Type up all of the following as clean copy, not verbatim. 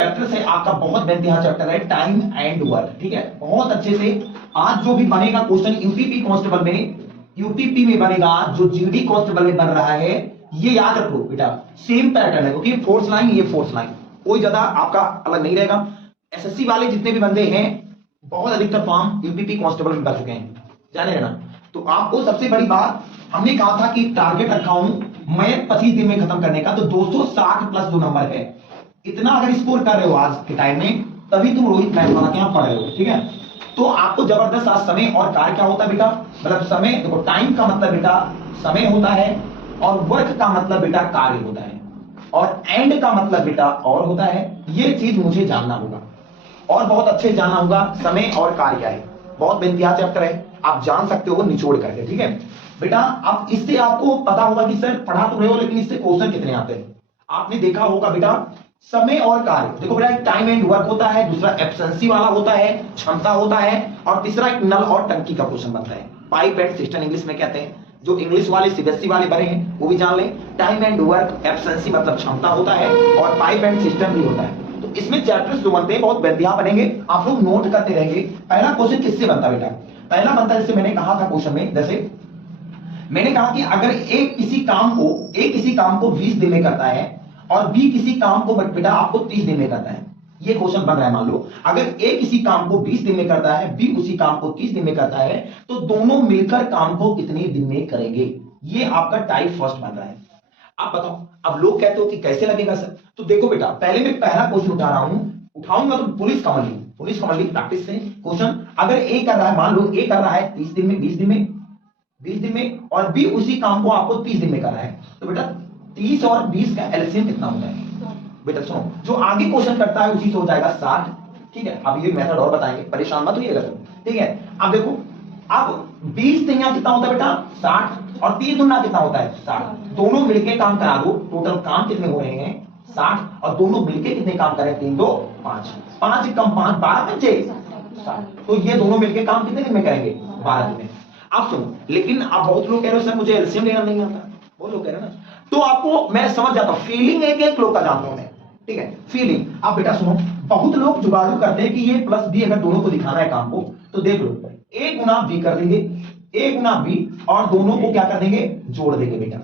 Chapter से आपका बहुत बेहतरीन चैप्टर है टाइम एंड वर्क। ठीक है, बहुत अच्छे से आज जो भी बनेगा क्वेश्चन यूपीपी कांस्टेबल में, यूपीपी में बनेगा, जो जीडी कांस्टेबल में बन रहा है, ये याद रखो बेटा, सेम पैटर्न है, क्योंकि फोर्स लाइन, ये फोर्स लाइन, कोई ज्यादा आपका अलग नहीं रहेगा। एसएससी वाले जितने भी बंदे हैं, बहुत अधिकतर फॉर्म यूपीपी कांस्टेबल में कर चुके हैं, जाने रहना। तो आपको सबसे बड़ी बात, हमने कहा था कि टारगेट रखा हूं मैं 25 दिन में खत्म करने का, तो 260 प्लस जो नंबर है, इतना अगर स्कोर कर रहे हो आज के टाइम में, तभी तुम रोहित मैथ वाला के यहां पढ़ रहे हो। ठीक है, तो आपको जबरदस्त आज समय और कार्य क्या होता है बेटा, मतलब समय, देखो टाइम का मतलब बेटा समय होता है, और वर्क का मतलब बेटा कार्य होता है, और एंड का मतलब बेटा और होता है। ये चीज मुझे जानना होगा और बहुत अच्छे जानना होगा, समय और कार्य क्या है। बहुत बेहतरीन चैप्टर है, आप जान सकते हो निचोड़ करके। ठीक है बेटा, अब इससे आपको पता होगा कि सर पढ़ा तो रहे हो, लेकिन इससे क्वेश्चन कितने आते हैं। आपने देखा होगा बेटा, समय और कार्य, देखो बेटा एक टाइम एंड वर्क होता है, दूसरा एब्सेंसी वाला होता है, क्षमता होता है, और तीसरा एक नल और टंकी का क्वेश्चन बनता है। पाइप एंड सिस्टम इंग्लिश में कहते हैं, जो इंग्लिश वाले सीबीएसई वाले बने हैं वो भी जान लें। टाइम एंड वर्क, एब्सेंसी मतलब क्षमता होता है, और पाइप एंड सिस्टम भी होता है। तो इसमें चैप्टर्स जो बनते हैं बहुत बेहतरीन बनेंगे, आप लोग नोट करते रहेंगे। पहला क्वेश्चन किससे बनता है बेटा, पहला बनता है, जैसे मैंने कहा था क्वेश्चन में, जैसे मैंने कहा कि अगर ए किसी काम को 20 दिन में करता है, और बी किसी काम को बेटा आपको 30 दिन में करता है। ये क्वेश्चन बन रहा है, मान लो अगर ए किसी काम को 20 दिन में करता है, बी उसी काम को 30 दिन में करता है, तो दोनों मिलकर काम को कितने दिन में करेंगे। ये आपका टाइप फर्स्ट बन रहा है। आप बताओ, अब लोग कहते हो कि कैसे लगेगा सर, तो देखो बेटा, पहले मैं पहला क्वेश्चन उठा रहा हूं, उठाऊंगा तो पुलिस कमल प्रैक्टिस से क्वेश्चन। अगर ए कर रहा है, मान लो ए कर रहा है 30 दिन में, 20 दिन में, और बी उसी काम को आपको 30 दिन में कर रहा है, तो बेटा 30 और 20 का एलसीएम कितना होता है बेटा। सुनो, जो आगे क्वेश्चन करता है उसी से हो जाएगा 60। ठीक है, अब ये मेथड और बताएंगे, परेशान मत होइएगा सर। ठीक है, अब देखो, अब 20 तिया कितना होता है बेटा 60, और 30 दुना कितना होता है 60, दोनों मिलके काम करा दो, टोटल काम कितने हो रहे हैं 60, और दोनों मिलके कितने काम करें, 3 2 5, 5 कम 5 12 बच्चे 60, तो ये दोनों मिलके काम कितने दिन में करेंगे, 12 दिन में। अब सुनो, लेकिन अब बहुत लोग कह रहे हो सर मुझे एलसीएम लेना नहीं आता, बहुत लोग कह रहे हैं ना, तो आपको मैं समझ जाता हूं, फीलिंग एक लोग का जानता हूं मैं। ठीक है, फीलिंग। अब बेटा सुनो, बहुत लोग जुगाड़ू करते हैं कि ये प्लस बी अगर दोनों को दिखाना है काम को, तो देख लो ए गुना बी कर देंगे, ए गुना बी, और दोनों को क्या कर देंगे, जोड़ देंगे बेटा।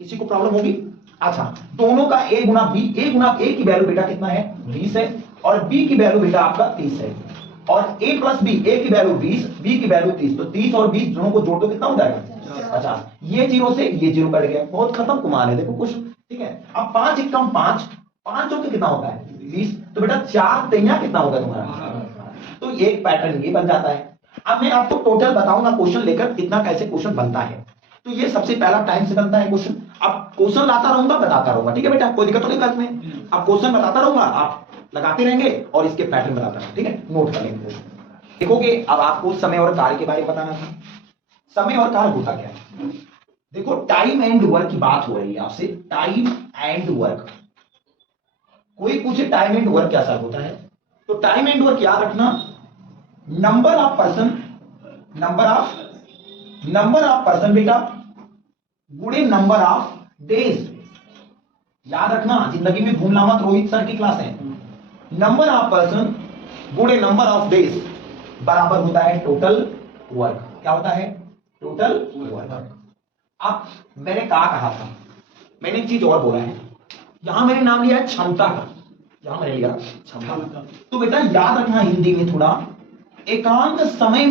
किसी को प्रॉब्लम होगी? अच्छा, दोनों का ए गुना बी, ए की वैल्यू बेटा कितना है 20 है, और बी की वैल्यू बेटा आपका 30 है, और ए प्लस बी, ए की वैल्यू 20, बी की वैल्यू 30, तो 30 और 20 दोनों को जोड़ दो कितना हो जाएगा 50। ये जीरो से ये जीरो कट गया, बहुत खत्म कुमार है, देखो कुछ। ठीक है, अब 5 एकम 5, 5 चौके कितना होता है 20, तो बेटा 4 तैया कितना होगा तुम्हारा, तो ये एक पैटर्न ये बन जाता है। अब मैं आपको टोटल बताऊंगा क्वेश्चन लेकर कितना कैसे क्वेश्चन बनता है। तो ये सबसे पहला टाइम से बनता है क्वेश्चन। अब क्वेश्चन लाता रहूंगा, बताता रहूंगा, ठीक है बेटा, कोई दिक्कत तो नहीं क्लास में। अब क्वेश्चन बताता रहूंगा, आप लगाते रहेंगे, और इसके पैटर्न बताता रहेंगे। ठीक है, नोट कर लेंगे। देखोगे, अब आपको समय और कार्य के बारे में बताना था। समय और कार्य होता क्या है, देखो टाइम एंड वर्क की बात हो रही है आपसे, टाइम एंड वर्क। कोई पूछे टाइम एंड वर्क क्या सर होता है, तो टाइम एंड वर्क याद रखना, नंबर ऑफ पर्सन बेटा गुणे नंबर ऑफ डेज। याद रखना, जिंदगी में भूलना मत, रोहित सर की क्लास है। नंबर ऑफ पर्सन गुणे नंबर ऑफ डेज बराबर होता है टोटल वर्क। क्या होता है, टोटल वर्क। अब मैंने कहा था, मैंने एक चीज और बोला है, यहां मैंने नाम लिया है क्षमता का, यहां मैंने लिया क्षमता। तो बेटा याद रखना, हिंदी में थोड़ा, एकांक समय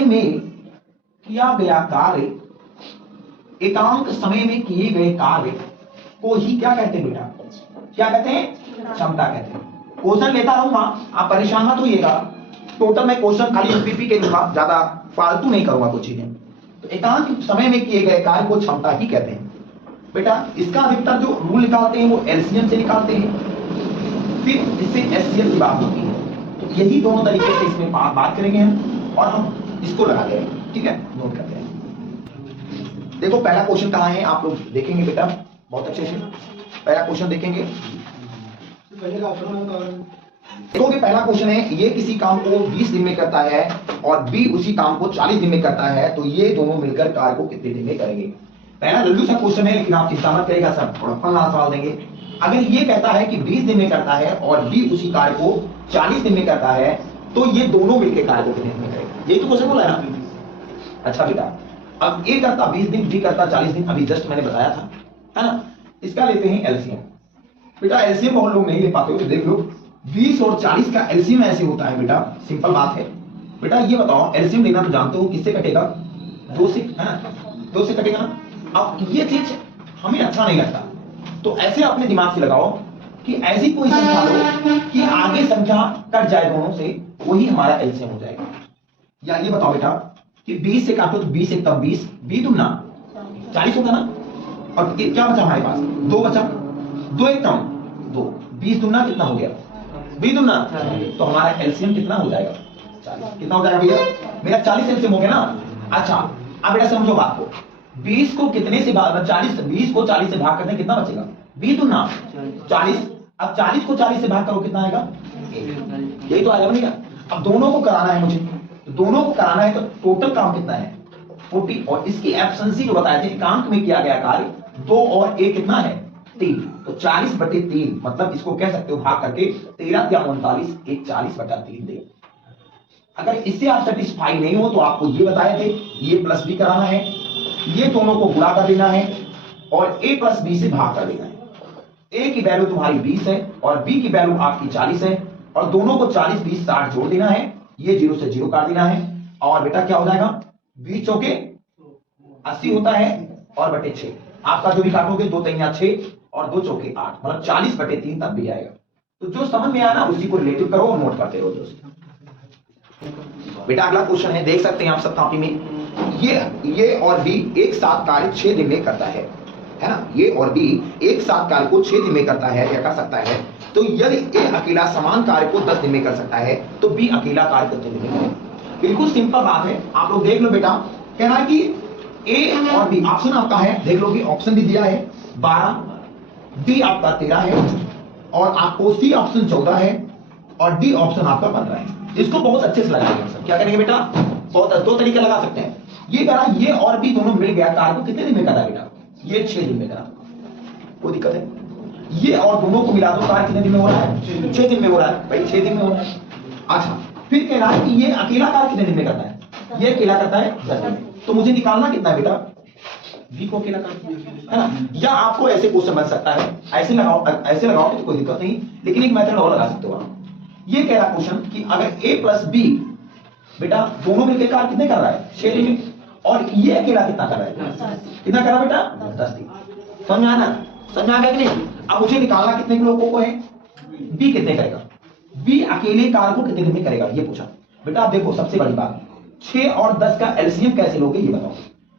में किया गया कार्य, एकांक समय में किए गए कार्य को ही क्या कहते हैं बेटा, क्या कहते हैं, क्षमता कहते हैं। क्वेश्चन लेता रहूंगा, आप परेशान मत होइएगा, टोटल मैं क्वेश्चन खाली यूपीपी के दूंगा, ज्यादा फालतू नहीं करूंगा कुछ चीजें। तो एकांक समय में किए गए कार्य को क्षमता ही कहते हैं बेटा। इसका अधिकतर जो रूल निकालते हैं वो एलसीएम से निकालते हैं, फिर इससे एचसीएफ की बात होती है। तो यही दोनों तरीके से इसमें बात करेंगे हम, और हम इसको लगाते हैं। ठीक है, नोट करते हैं। देखो पहला क्वेश्चन कहाँ है, आप लोग देखेंगे बेटा बहुत अच्छे से। पहला क्वेश्चन देखेंगे, देखोगे पहला क्वेश्चन है, ये किसी काम को 20 दिन में करता है, और बी उसी काम को 40 दिन में करता है, तो ये दोनों मिलकर कार्य को कितने दिन में करेंगे। पहला जल्दी सा क्वेश्चन है, लेकिन आप चिंता मत करिएगा सर, थोड़ा फन सवाल देंगे। अगर ये कहता है कि 20 दिन में करता है और बी उसी कार्य को 40 दिन में करता है, तो ये दोनों मिलकर कार्य को कितने दिन में करेगा? यही तो क्वेश्चन बोला है ना। अच्छा बेटा, अब ए करता 20 दिन, बी करता 40 दिन, अभी जस्ट मैंने बताया था, है ना। इसका लेते हैं एलसीएम। बेटा एलसीएम बहुत लोग नहीं ले पाते हो, तो देख लो 20 और 40 का एलसीएम ऐसे होता है बेटा, सिंपल बात है। बेटा ये बताओ एलसीएम लेना तो जानते हो किससे कटेगा? 2 से, है ना, 2 से कटेगा ना। अब ये चीज हमें अच्छा नहीं लगता, तो ऐसे अपने दिमाग से लगाओ कि ऐसी कोई संख्या लो कि आगे संख्या कट जाए दोनों से, वही हमारा एलसीएम हो जाएगा। या ये बताओ बेटा कि 20 से काटो तो 20 एक तब 20, 20 दूना 40 होगा ना, और क्या बचा हमारे पास? 2 बचा, 2 एक कम 2, 20 दूना कितना हो गया? 20 दूना, तो हमारा एलसीएम कितना हो जाएगा? 40। कितना हो जाएगा भैया? मेरा 40 एलसीएम हो गया ना। अच्छा अब बेटा समझो बात को, 20 को कितने से भाग, 20 को 40 से भाग करते हैं, कितना बचेगा? 20 दूना 40। अब 40 को 40 से भाग करो, कितना आएगा? यही तो आएगा भैया। अब दोनों को कराना है मुझे, तो दोनों को कराना है, तो टोटल काम कितना है? 40, और इसकी एब्सेंसी जो बताए थे एकांक में किया गया कार्य 2 और 1 कितना है? 3, तो 40/3, मतलब इसको कह सकते हो भाग करके 13 या 39, एक 40/3 दे। अगर इससे आप सेटिस्फाई नहीं हो तो आपको ये बताए थे, ये प्लस बी कराना है, ये दोनों को गुणा कर देना है और a प्लस बी से भाग कर देना है। a की वैल्यू तुम्हारी 20 है और b की वैल्यू आपकी 40 है, और दोनों को 40 20 60 जोड़ देना है, ये 0 से 0 काट देना है, और बेटा क्या हो जाएगा? 20 चौके 80 होता है और बटे 6, आपका जो भी काटोगे 2 3 6 और 2 चौके 8, मतलब 40/3 तब भी आएगा। तो जो समझ में आया ना उसी को रिलेटिव करो और नोट करते रहो दोस्तों। बेटा अगला क्वेश्चन है, देख सकते हैं आप सब कॉपी में, ये और बी एक साथ कार्य 6 दिन में करता है ना। ये और बी एक साथ कार्य को 6 दिन में करता है या कर सकता है, तो यदि ए अकेला समान कार्य को 10 दिन में कर सकता है, तो बी अकेला कार्य कितने दिन में करेगा? बिल्कुल सिंपल बात है, आप लोग देख लो बेटा। कह रहा है कि ए और बी, ऑप्शन आपका है, देख लो कि ऑप्शन भी दिया है 12, बी आपका 13 है, और आपको सी ऑप्शन 14 है, और डी ऑप्शन आपका 15 है। इसको बहुत अच्छे से लगाएंगे सर। क्या करेंगे बेटा? बहुत 2 तरीके लगा सकते हैं। ये करा, ये और बी दोनों मिल गया, कार्य को कितने दिन में करा बेटा? ये 6 दिन में करा, कोई दिक्कत है? ये और दोनों को मिला दो, कार्य कितने दिन में हो रहा है? 6 दिन में हो रहा है भाई, 6 दिन में हो रहा है। अच्छा फिर कह रहा है कि ये अकेला कार्य कितने दिन में करता है? ये अकेला करता है 10 दिन में, तो मुझे निकालना कितना है बेटा? बी को अकेला कार्य, है ना। या आपको ऐसे क्वेश्चन बन सकता है, ऐसे लगाओ तो कोई दिक्कत नहीं, लेकिन एक मेथड और लगा सकते हो आप। ये कह रहा क्वेश्चन कि अगर a प्लस बी बेटा दोनों मिलकर कार्य कितने कर रहा है? 6 दिन, और ये अकेला कितना कर रहा है? कितना कर रहा है बेटा? 10 दिन। समझ आना? समझ आ गया कि नहीं? अब मुझे निकालना कितने लोगों को है, बी कितने करेगा, बी अकेले कार्य को कितने दिन में करेगा, ये पूछा। बेटा आप देखो सबसे बड़ी बात, 6 और 10 का एलसीएम कैसे लोगे ये बताओ।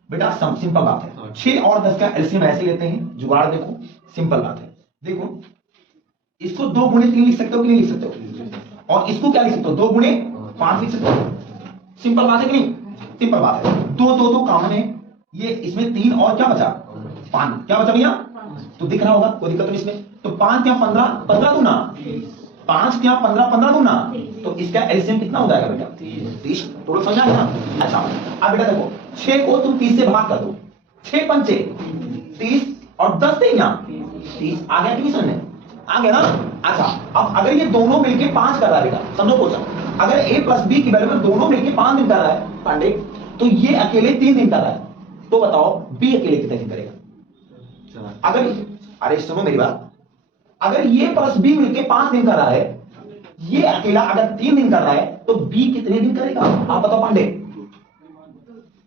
बेटा सिंपल बात है, 6 और 10 का एलसीएम ऐसे लेते हैं, जुगाड़ देखो, सिंपल बात है। देखो इसको 2 गुणे 3 लिख सकते हो कि नहीं लिख सकते हो, और इसको क्या लिख सकते हो, 2 गुणे 5 लिख सकते हो। सिंपल बात है कि नहीं? सिंपल बात है। 2 2 2 कॉमन है, ये इसमें 3 और क्या बचा, 5, क्या बचा भैया? तो दिख रहा होगा, कोई दिक्कत नहीं इसमें। तो 5 या 15, 15 दूना 5 या 15, 15 दूना, तो इसका एलसीएम कितना हो जाएगा बेटा? 30। टोटल समझ आ गया? अच्छा अब बेटा देखो 6 को तुम 30 से भाग कर दो, 6 पंचे 30 और 10 3 30, आ गया कि नहीं समझ में? आ गया ना। अच्छा अब अगर ये दोनों मिलके 5 कर रहा है बेटा, समझो क्वेश्चन, अगर a प्लस बी की वैल्यू में दोनों मिलके 5 दिन कर रहा है पांडे, तो ये अकेले 3 दिन कर रहा है, तो बताओ बी अकेले कितने दिन करेगा? अगर, अरे सुनो मेरी बात, अगर ये प्लस बी मिलके 5 दिन कर रहा है, ये अकेला अगर 3 दिन कर रहा है, तो बी कितने दिन करेगा आप बताओ पांडे?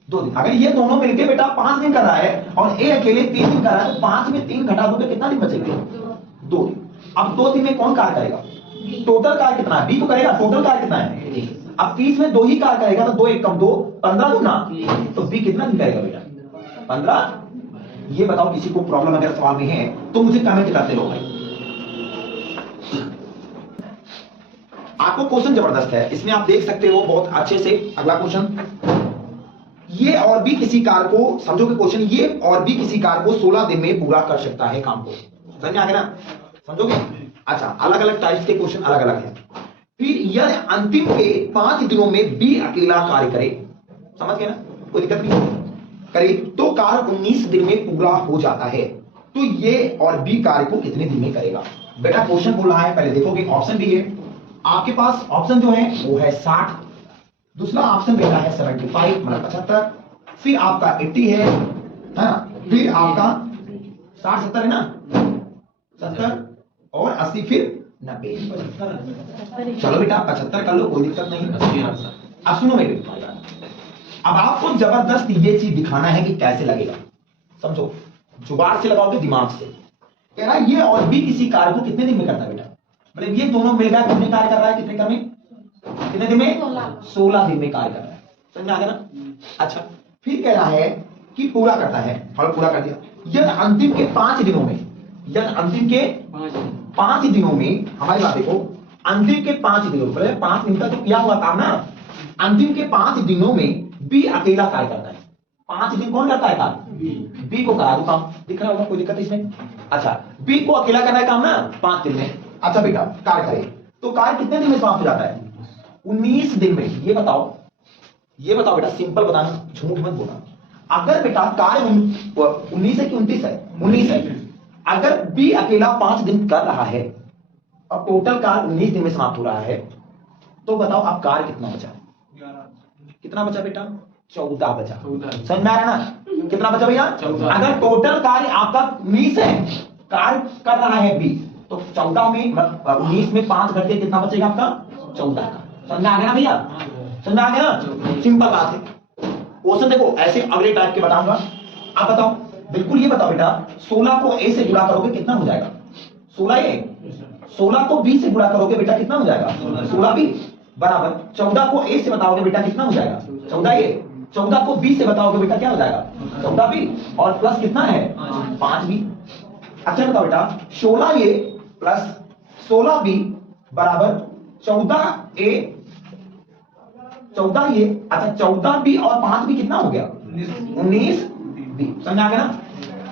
2 दिन। अगर ये दोनों मिलके बेटा 5 दिन कर रहा है और ए अकेले 3 दिन कर रहा है, तो 5 में 3 घटा दो तो कितना दिन बचेगा? 2 दिन। अब 2 दिन में कौन कार्य करेगा? टोटल कार्य कितना है? बी तो करेगा, टोटल कार्य कितना है? अब 30 में 2 ही कार्य करेगा, तो 2 1 कम 2, 15 दूना, तो बी कितना दिन करेगा बेटा? 15। ये बताओ किसी को प्रॉब्लम अगर सवाल में है तो मुझे कमेंट करते रहो भाई। आपको क्वेश्चन जबरदस्त है, इसमें आप देख सकते हो बहुत अच्छे से। अगला क्वेश्चन, ये और भी किसी कार्य को, समझोगे क्वेश्चन, ये और भी किसी कार्य को 16 दिन में पूरा कर सकता है काम को। समझ में आ गया ना? समझोगे? अच्छा अलग अलग टाइप्स के क्वेश्चन अलग अलग है। फिर यदि अंतिम के 5 दिनों में बी अकेला कार्य करे, समझ गए ना, कोई दिक्कत नहीं करे, तो कार्य 19 दिन में पूरा हो जाता है। तो ये और बी कार्य को कितने दिन में करेगा। बेटा क्वेश्चन बोल रहा है, पहले देखोगे ऑप्शन भी है आपके पास। ऑप्शन जो है वो है 60, दूसरा ऑप्शन बेटा है 75 मतलब 75, फिर आपका 80 है ना, फिर आपका 60 70 है ना, 70 और 80 फिर 90 75। चलो बेटा 75 कर लो, कोई दिक्कत नहीं। अब सुनो मेरी बात, अब आपको जबरदस्त ये चीज दिखाना है कि कैसे लगेगा, समझो, जुगाड़ से लगाओगे दिमाग से। कह रहा है ये और भी किसी कार्य को कितने दिन में करता है बेटा, मतलब ये दोनों मिलकर कितने कार्य कर रहा है, कितने में, कितने दिन में, 16 दिन में कार्य कर रहा है। समझ आ गया ना। अच्छा फिर कह रहा है कि पूरा करता है, और पूरा कर दिया यदि अंतिम के 5 दिनों में, यदि अंतिम के 5 दिनों में, हमारी बात देखो, अंतिम के 5 दिनों, पहले 5 दिन तक तो किया हुआ काम ना, अंतिम के 5 दिनों में बी अकेला कार्य करता है। 5 दिन कौन करता है काम, बी को करा दो काम, दिख रहा होगा, कोई दिक्कत इसमें। अच्छा बी को अकेला करना है काम ना 5 दिन में। अच्छा बेटा कार्य करे तो कार्य कितने दिन में समाप्त हो जाता है, 19 दिन में। ये बताओ, ये बताओ बेटा, सिंपल बताना, झूठ मत बोलना। अगर बेटा कार्य 19 है कि 29 है, 19 है, अगर बी अकेला 5 दिन कर रहा है और टोटल कार्य 19 दिन में समाप्त हो रहा है, तो बताओ अब कार्य कितना बचा, कितना बचा बेटा, 14 बचा। समझ में आ रहा है ना, कितना बचा भैया, अगर टोटल कार्य आपका 19 है, कार्य कर रहा है बी, तो 14 में 19 में 5 घट के कितना बचेगा आपका, 14 का। समझ में आ गया ना भैया, समझ में आ गया ना, सिंपल बात है। क्वेश्चन देखो ऐसे अगले टाइप के बताऊंगा। आप बताओ, बिल्कुल ये बताओ बेटा, 16 को ए से गुणा करोगे कितना हो जाएगा, 16 ए, 16 को बी से गुणा करोगे बेटा कितना हो जाएगा, 16 बी बराबर 14 को ए से बताओगे बेटा कितना हो जाएगा, 14 ए, 14 को बी से बताओगे बेटा क्या हो जाएगा, 14 बी, और प्लस कितना है 5 बी। अच्छा बताओ बेटा 16 ए प्लस 16 बी बराबर 14 ए, 14 ए, अच्छा 14 बी और 5 बी कितना हो गया, 19 बी। समझ आ गया ना,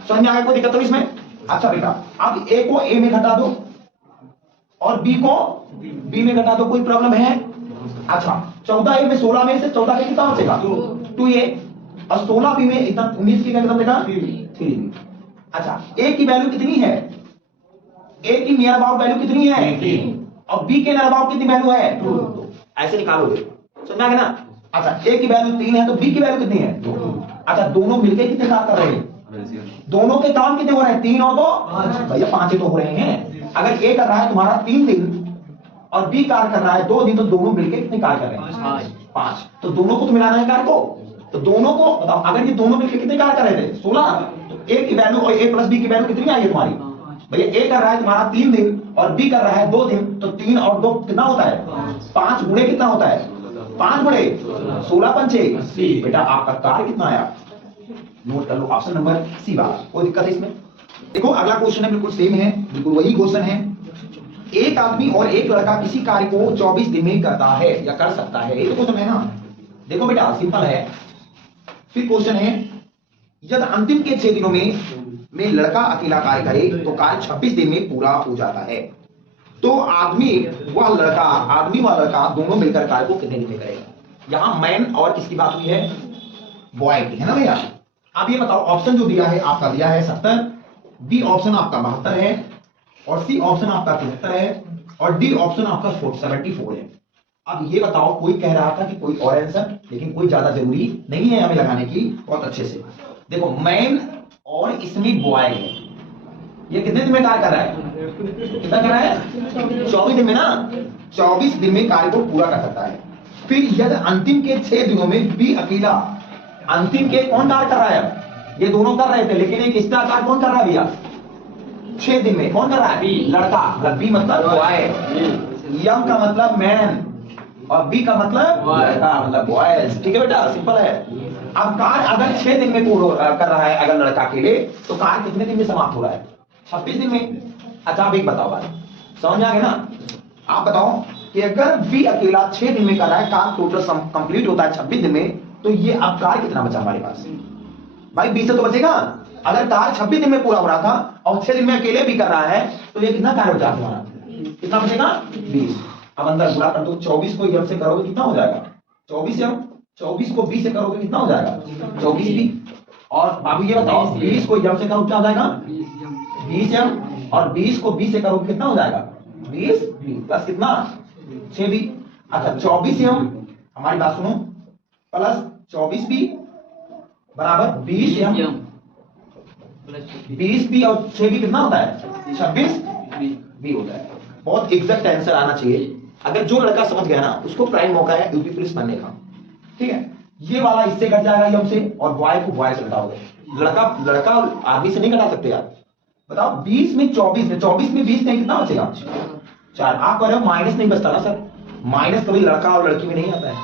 समझ में आ गया, कोई दिक्कत तो इसमें। अच्छा बेटा अब ए को ए में घटा दो और बी को बी में घटा दो, कोई प्रॉब्लम है। अच्छा 14 ए में 16 में से 14 के कितना बचेगा, 2 ए, और 16 बी में इतना 19 की क्या कितना बचेगा, 3 बी। अच्छा ए की वैल्यू कितनी है, ए की नियर अबाउट वैल्यू कितनी है, 3, और बी के नियर अबाउट कितनी वैल्यू है, 2, ऐसे निकालोगे। समझ में आ गया ना। अच्छा ए की वैल्यू 3 है तो बी की वैल्यू कितनी है, 2। अच्छा दोनों मिलकर कितने काम कर रहे हैं, दोनों के काम कितने हो रहे हैं, 3 और 2 भैया 5 ही तो हो रहे हैं। अगर ए कर रहा है तुम्हारा 3 दिन और बी कार्य कर रहा है 2 दिन, तो दोनों मिलकर कितने कार्य कर रहे हैं, 5। तो दोनों को तो मिलाना है कार्य को, तो दोनों को बताओ, अगर ये दोनों मिलकर कितने कार्य कर रहे थे, 16, तो ए की वैल्यू और ए प्लस बी की वैल्यू कितनी आई है तुम्हारी, भैया ए कर रहा है तुम्हारा 3 दिन और बी कर रहा है 2 दिन, तो 3 और 2 कितना होता है, 5 गुणे कितना होता है, 5 गुणे 16 पंचे 80। बेटा आपका कार्य कितना आया, नोट कर लो, ऑप्शन नंबर सी वाला। कोई दिक्कत है इसमें। देखो अगला क्वेश्चन है, बिल्कुल सेम है, बिल्कुल वही क्वेश्चन है। एक आदमी और एक लड़का किसी कार्य को 24 दिन में करता है या कर सकता है, ये तो क्वेश्चन है ना। देखो बेटा सिंपल है। फिर क्वेश्चन है यदि अंतिम के 6 दिनों में लड़का अकेला कार्य करे तो कार्य 26 दिन में पूरा हो जाता है। तो आदमी व लड़का दोनों मिलकर कार्य को कितने दिन में करेगा। यहां मैन और किसकी बात हुई है, बॉय की, है ना भैया। अब ये बताओ, ऑप्शन जो दिया है आपका दिया है 70, बी ऑप्शन आपका 72 है, और सी ऑप्शन आपका 73 है, और डी ऑप्शन आपका 74 है। अब ये बताओ, कोई कह रहा था कि कोई और आंसर, लेकिन कोई ज्यादा जरूरी नहीं है हमें लगाने की। बहुत अच्छे से देखो, मैन और इसमें बॉय है, ये कितने दिन में कार्य कर रहा है, कितना कर रहा है, 24 दिन में ना, 24 दिन में कार्य को पूरा कर सकता है। फिर यदि अंतिम के 6 दिनों में बी अकेला, अंतिम के कौन कार्य कर रहा है, ये दोनों कर रहे थे, लेकिन एक एक्स्ट्रा कार्य कौन कर रहा है भैया, 6 दिन में कौन कर रहा है, बी, लड़का, मतलब बी मतलब बॉय, यम का मतलब मैन, और बी का मतलब लड़का मतलब बॉयज। ठीक है बेटा, सिंपल है। अब कार्य अगर 6 दिन में पूरा कर रहा है अगर लड़का के लिए, तो कार्य कितने दिन में समाप्त हो रहा है, 26 दिन में। अच्छा आप एक बताओ, बात समझ आ गया ना। आप बताओ कि अगर बी अकेला 6 दिन में कर रहा है, कार्य टोटल कंप्लीट होता है 26 दिन में, तो ये अब कार्य कितना बचा हमारे पास, भाई 20 से तो बचेगा। अगर कार्य 26 दिन में पूरा हो रहा था और 6 दिन में अकेले भी कर रहा है, तो ये कितना कार्य बचा तुम्हारा, कितना बचेगा, 20। अब अंदर गुणा कर दो, 24 को यम से करोगे कितना हो जाएगा, 24 यम, 24 को बी से करोगे कितना हो जाएगा, 24 बी। और बाबू ये बताओ 20 को यम से करो क्या हो जाएगा 20 यम, और 20 को बी से करो कितना हो जाएगा 20 प्लस कितना 6 बी। अच्छा 24 यम, हमारी बात सुनो, प्लस 24 बी बराबर 20 यम, 20 बी और 6 बी कितना होता है 26 बी होता है। बहुत एग्जैक्ट आंसर आना चाहिए। अगर जो लड़का समझ गया ना उसको प्राइम मौका है यूपी पुलिस बनने का। ठीक है, ये वाला इससे कट जाएगा यम से, और बॉय को बॉय से घटाओगे। लड़का आदमी से नहीं घटा सकते यार। बताओ 20 में 24 में 24 में 20 नहीं कितना बचेगा 4। आप कह रहे हो माइनस नहीं बचता ना सर, माइनस कभी लड़का और लड़की में नहीं आता है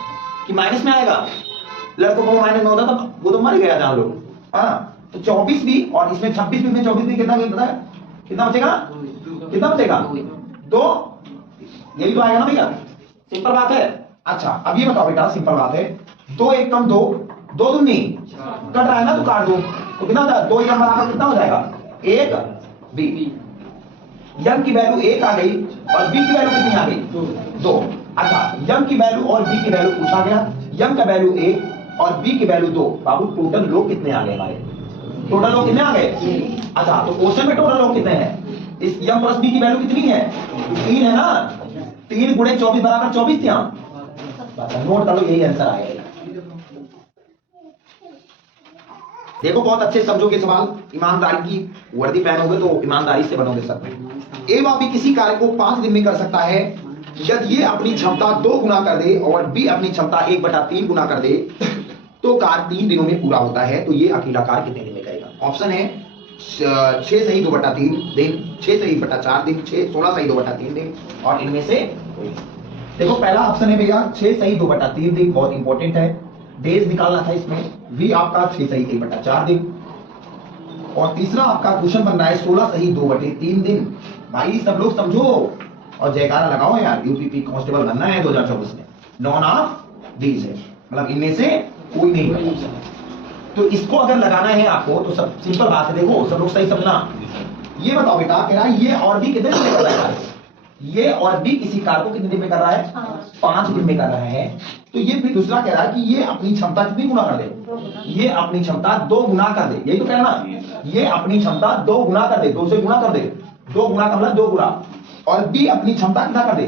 कि माइनस में आएगा। लड़कों को माइनस में होता तो वो तो मर गया जान लो। हाँ, तो 24 भी और इसमें 26 भी में 24 भी कितना पता है कितना बचेगा 2। यही तो आएगा ना भैया, सिंपल बात है। अच्छा अब ये बताओ बेटा, सिंपल बात है, 2 1 कम 2, 2 दूनी कट रहा है ना तो काट दो, तो कितना हो जाएगा 2 1 बराबर कितना हो जाएगा 1 बी। यम की वैल्यू 1 आ गई और बी की वैल्यू कितनी आ गई 2। अच्छा यम की वैल्यू और बी की वैल्यू पूछा गया, यम का वैल्यू 1 और बी की वैल्यू 2। बाबू टोटल लोग कितने आ गए हमारे, टोटल लोग कितने आ गए। अच्छा तो क्वेश्चन में टोटल लोग कितने हैं, इस यम प्लस बी की वैल्यू कितनी है 3 है ना, 3 गुणे 24 बराबर 24 थे। नोट कर लो, यही आंसर आएगा। देखो बहुत अच्छे समझोगे सवाल, ईमानदारी की वर्दी पहनोगे तो ईमानदारी से बनोगे सब। ए व बी किसी कार्य को 5 दिन में कर सकता है यदि ये अपनी क्षमता 2 गुना कर दे और बी अपनी क्षमता 1/3 गुना कर दे तो कार्य 3 दिनों में पूरा होता है। तो ये अकेला कार्य कितने दिन में करेगा। ऑप्शन है 6 सही 2/3 दिन, 6 सही 4 दिन, 16 सही 2/3 दिन, और इनमें से देखो पहला ऑप्शन है भैया 6 सही 2/3 दिन, बहुत इंपॉर्टेंट है, डेज निकालना था इसमें। बी आपका 6 सही 1/4 दिन, और तीसरा आपका क्वेश्चन बन रहा है 16 सही 2/3 दिन। भाई सब लोग समझो और जयकारा लगाओ यार, यूपीपी कांस्टेबल बनना है 2024 में। नॉन ऑफ दीज है, मतलब इनमें से कोई नहीं बनेगा। तो इसको अगर लगाना है आपको तो सब सिंपल बात है, देखो सब लोग सही समझना। ये बताओ बेटा, कह रहा है ये और भी कितने दिन में कर रहा है, ये और भी किसी कार्य को कितने दिन में कर रहा है 5 दिन में कर रहा है। तो ये फिर दूसरा कह रहा है कि ये अपनी क्षमता कितनी गुना कर दे, ये अपनी क्षमता 2 गुना कर दे, यही तो कहना ना, ये अपनी क्षमता 2 गुना कर दे, 2 से गुना कर दे, 2 गुना का मतलब 2 गुना। और बी अपनी क्षमता कितना कर दे,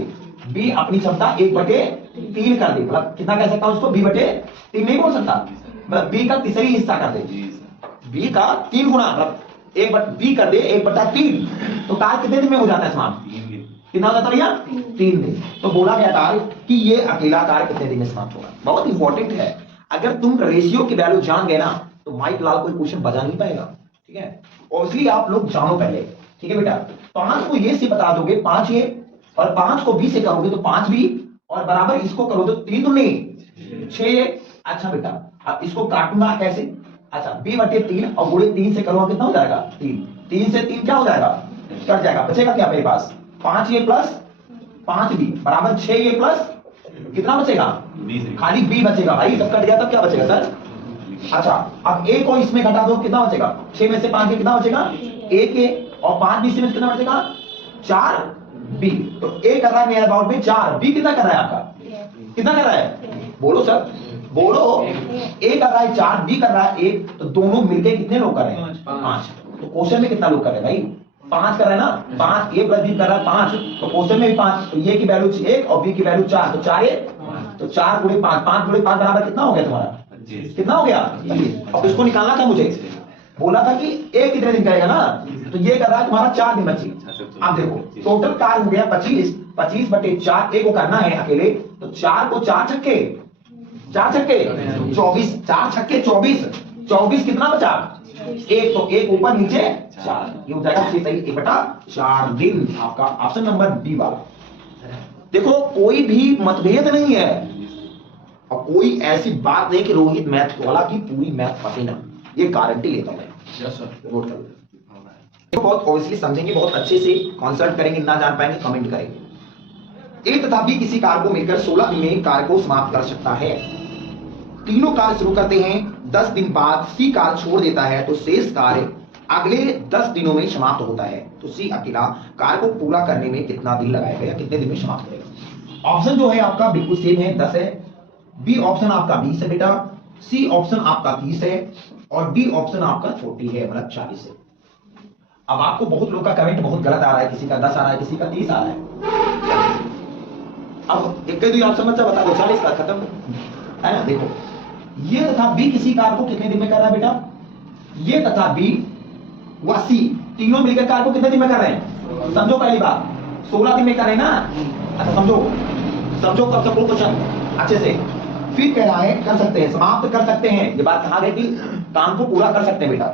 बी अपनी क्षमता 1/3 कर दे, मतलब कितना कह सकता हूं उसको, b/3 नहीं बोल सकता, मतलब बी का तीसरी हिस्सा कर दे, बी का 3 गुना, मतलब बी कर दे 1/3, तो कार्य कितने दिन में हो जाता है समाप्त, कितना हो जाता है भैया 3 दिन। तो बोला गया था कि ये अकेला कार्य कितने दिन में समाप्त होगा। बहुत इंपॉर्टेंट है, अगर तुम रेशियो की वैल्यू जान गए ना तो माइक लाल कोई क्वेश्चन बजा नहीं पाएगा। ठीक है, और इसलिए आप लोग जानो पहले। ठीक है बेटा, 5 को ये से बता दोगे 5 ये, और 5 को बी से करोगे तो 5 बी, और बराबर इसको करो तो 3 दूनी 6। अच्छा बेटा अब इसको काटूंगा कैसे, अच्छा b/3 और गुणे 3 से करूंगा कितना हो जाएगा 3, 3 से 3 क्या हो जाएगा कट जाएगा, बचेगा क्या मेरे पास 5 ये प्लस 5 बी बराबर 6 ये प्लस कितना बचेगा, खाली बी बचेगा। भाई सब कट गया तब क्या बचेगा सर। अच्छा अब a को इसमें घटा दो कितना बचेगा, 6 में से 5 के कितना बचेगा 1 a, और 5 बी से में कितना बचेगा 4 बी। तो a कर रहा है मेरा अबाउट में 4, बी कितना कर रहा है आपका, कितना कर रहा है बोलो सर, बोलो। a कर रहा है 4, बी कर रहा है 1, तो दोनों मिलके कितने लोग कर रहे हैं 5। तो क्वेश्चन में कितना लोग कर रहे हैं भाई 5 कर रहे हैं ना, 5 a प्लस बी कर रहा है 5, तो क्वेश्चन में भी 5, तो a की वैल्यू 1 और b की वैल्यू 4, तो 4 a, तो 4 गुणे 5, 5 गुणे 5 बराबर कितना हो गया तुम्हारा, कितना हो गया 25। अब इसको निकालना था मुझे, बोला था कि a कितने दिन करेगा ना, तो ये कर रहा है तुम्हारा 4 दिन बच्ची। अब देखो टोटल कार्य हो गया 25, 25/4 a को करना है अकेले, तो 4 को 4 छक्के 24, 4 छक्के 24, 24 कितना बचा 1, तो 1 ऊपर नीचे 4, ये हो जाएगा 6 सही 1/4 दिन, आपका ऑप्शन नंबर बी वाला। देखो कोई भी मतभेद नहीं है और कोई ऐसी बात नहीं कि रोहित मैथ वाला की पूरी मैथ फंसे ना, ये गारंटी लेता हूं मैं। यस सर, नोट कर लो। बहुत ऑब्वियसली समझेंगे, बहुत अच्छे से कॉन्सल्ट करेंगे, ना जान पाएंगे कमेंट करेंगे। ए तथा बी किसी कार्य को मिलकर 16 दिन में कार्य को समाप्त कर सकता है। तीनों कार्य शुरू करते हैं, 10 दिन बाद सी कार्य छोड़ देता है, तो शेष कार्य अगले 10 दिनों में समाप्त होता है। तो सी अकेला कार्य को पूरा करने में कितना दिन लगाएगा या कितने दिन में समाप्त करेगा। ऑप्शन जो है आपका बिल्कुल सेम है, 10 है, बी ऑप्शन आपका 20 है बेटा, सी ऑप्शन आपका 30 है, और डी ऑप्शन आपका 40 है, मतलब 40 है। अब आपको बहुत लोग का कमेंट बहुत गलत आ रहा है, किसी का 10 आ रहा है, किसी का 30 आ रहा है। अब एक दो ऑप्शन बच्चा बता दो, 40 का खत्म है ना। देखो ये तथा बी किसी कार को कितने दिन में कर रहा है बेटा, ये तथा बी व सी तीनों मिलकर कार को कितने दिन में कर रहे हैं, समझो पहली बात 16 दिन में कर रहे हैं ना। अच्छा समझो समझो कर सको क्वेश्चन अच्छे से। फिर कह रहा है कर सकते हैं, समाप्त कर सकते हैं, ये बात कहा गई कि काम को पूरा कर सकते हैं बेटा।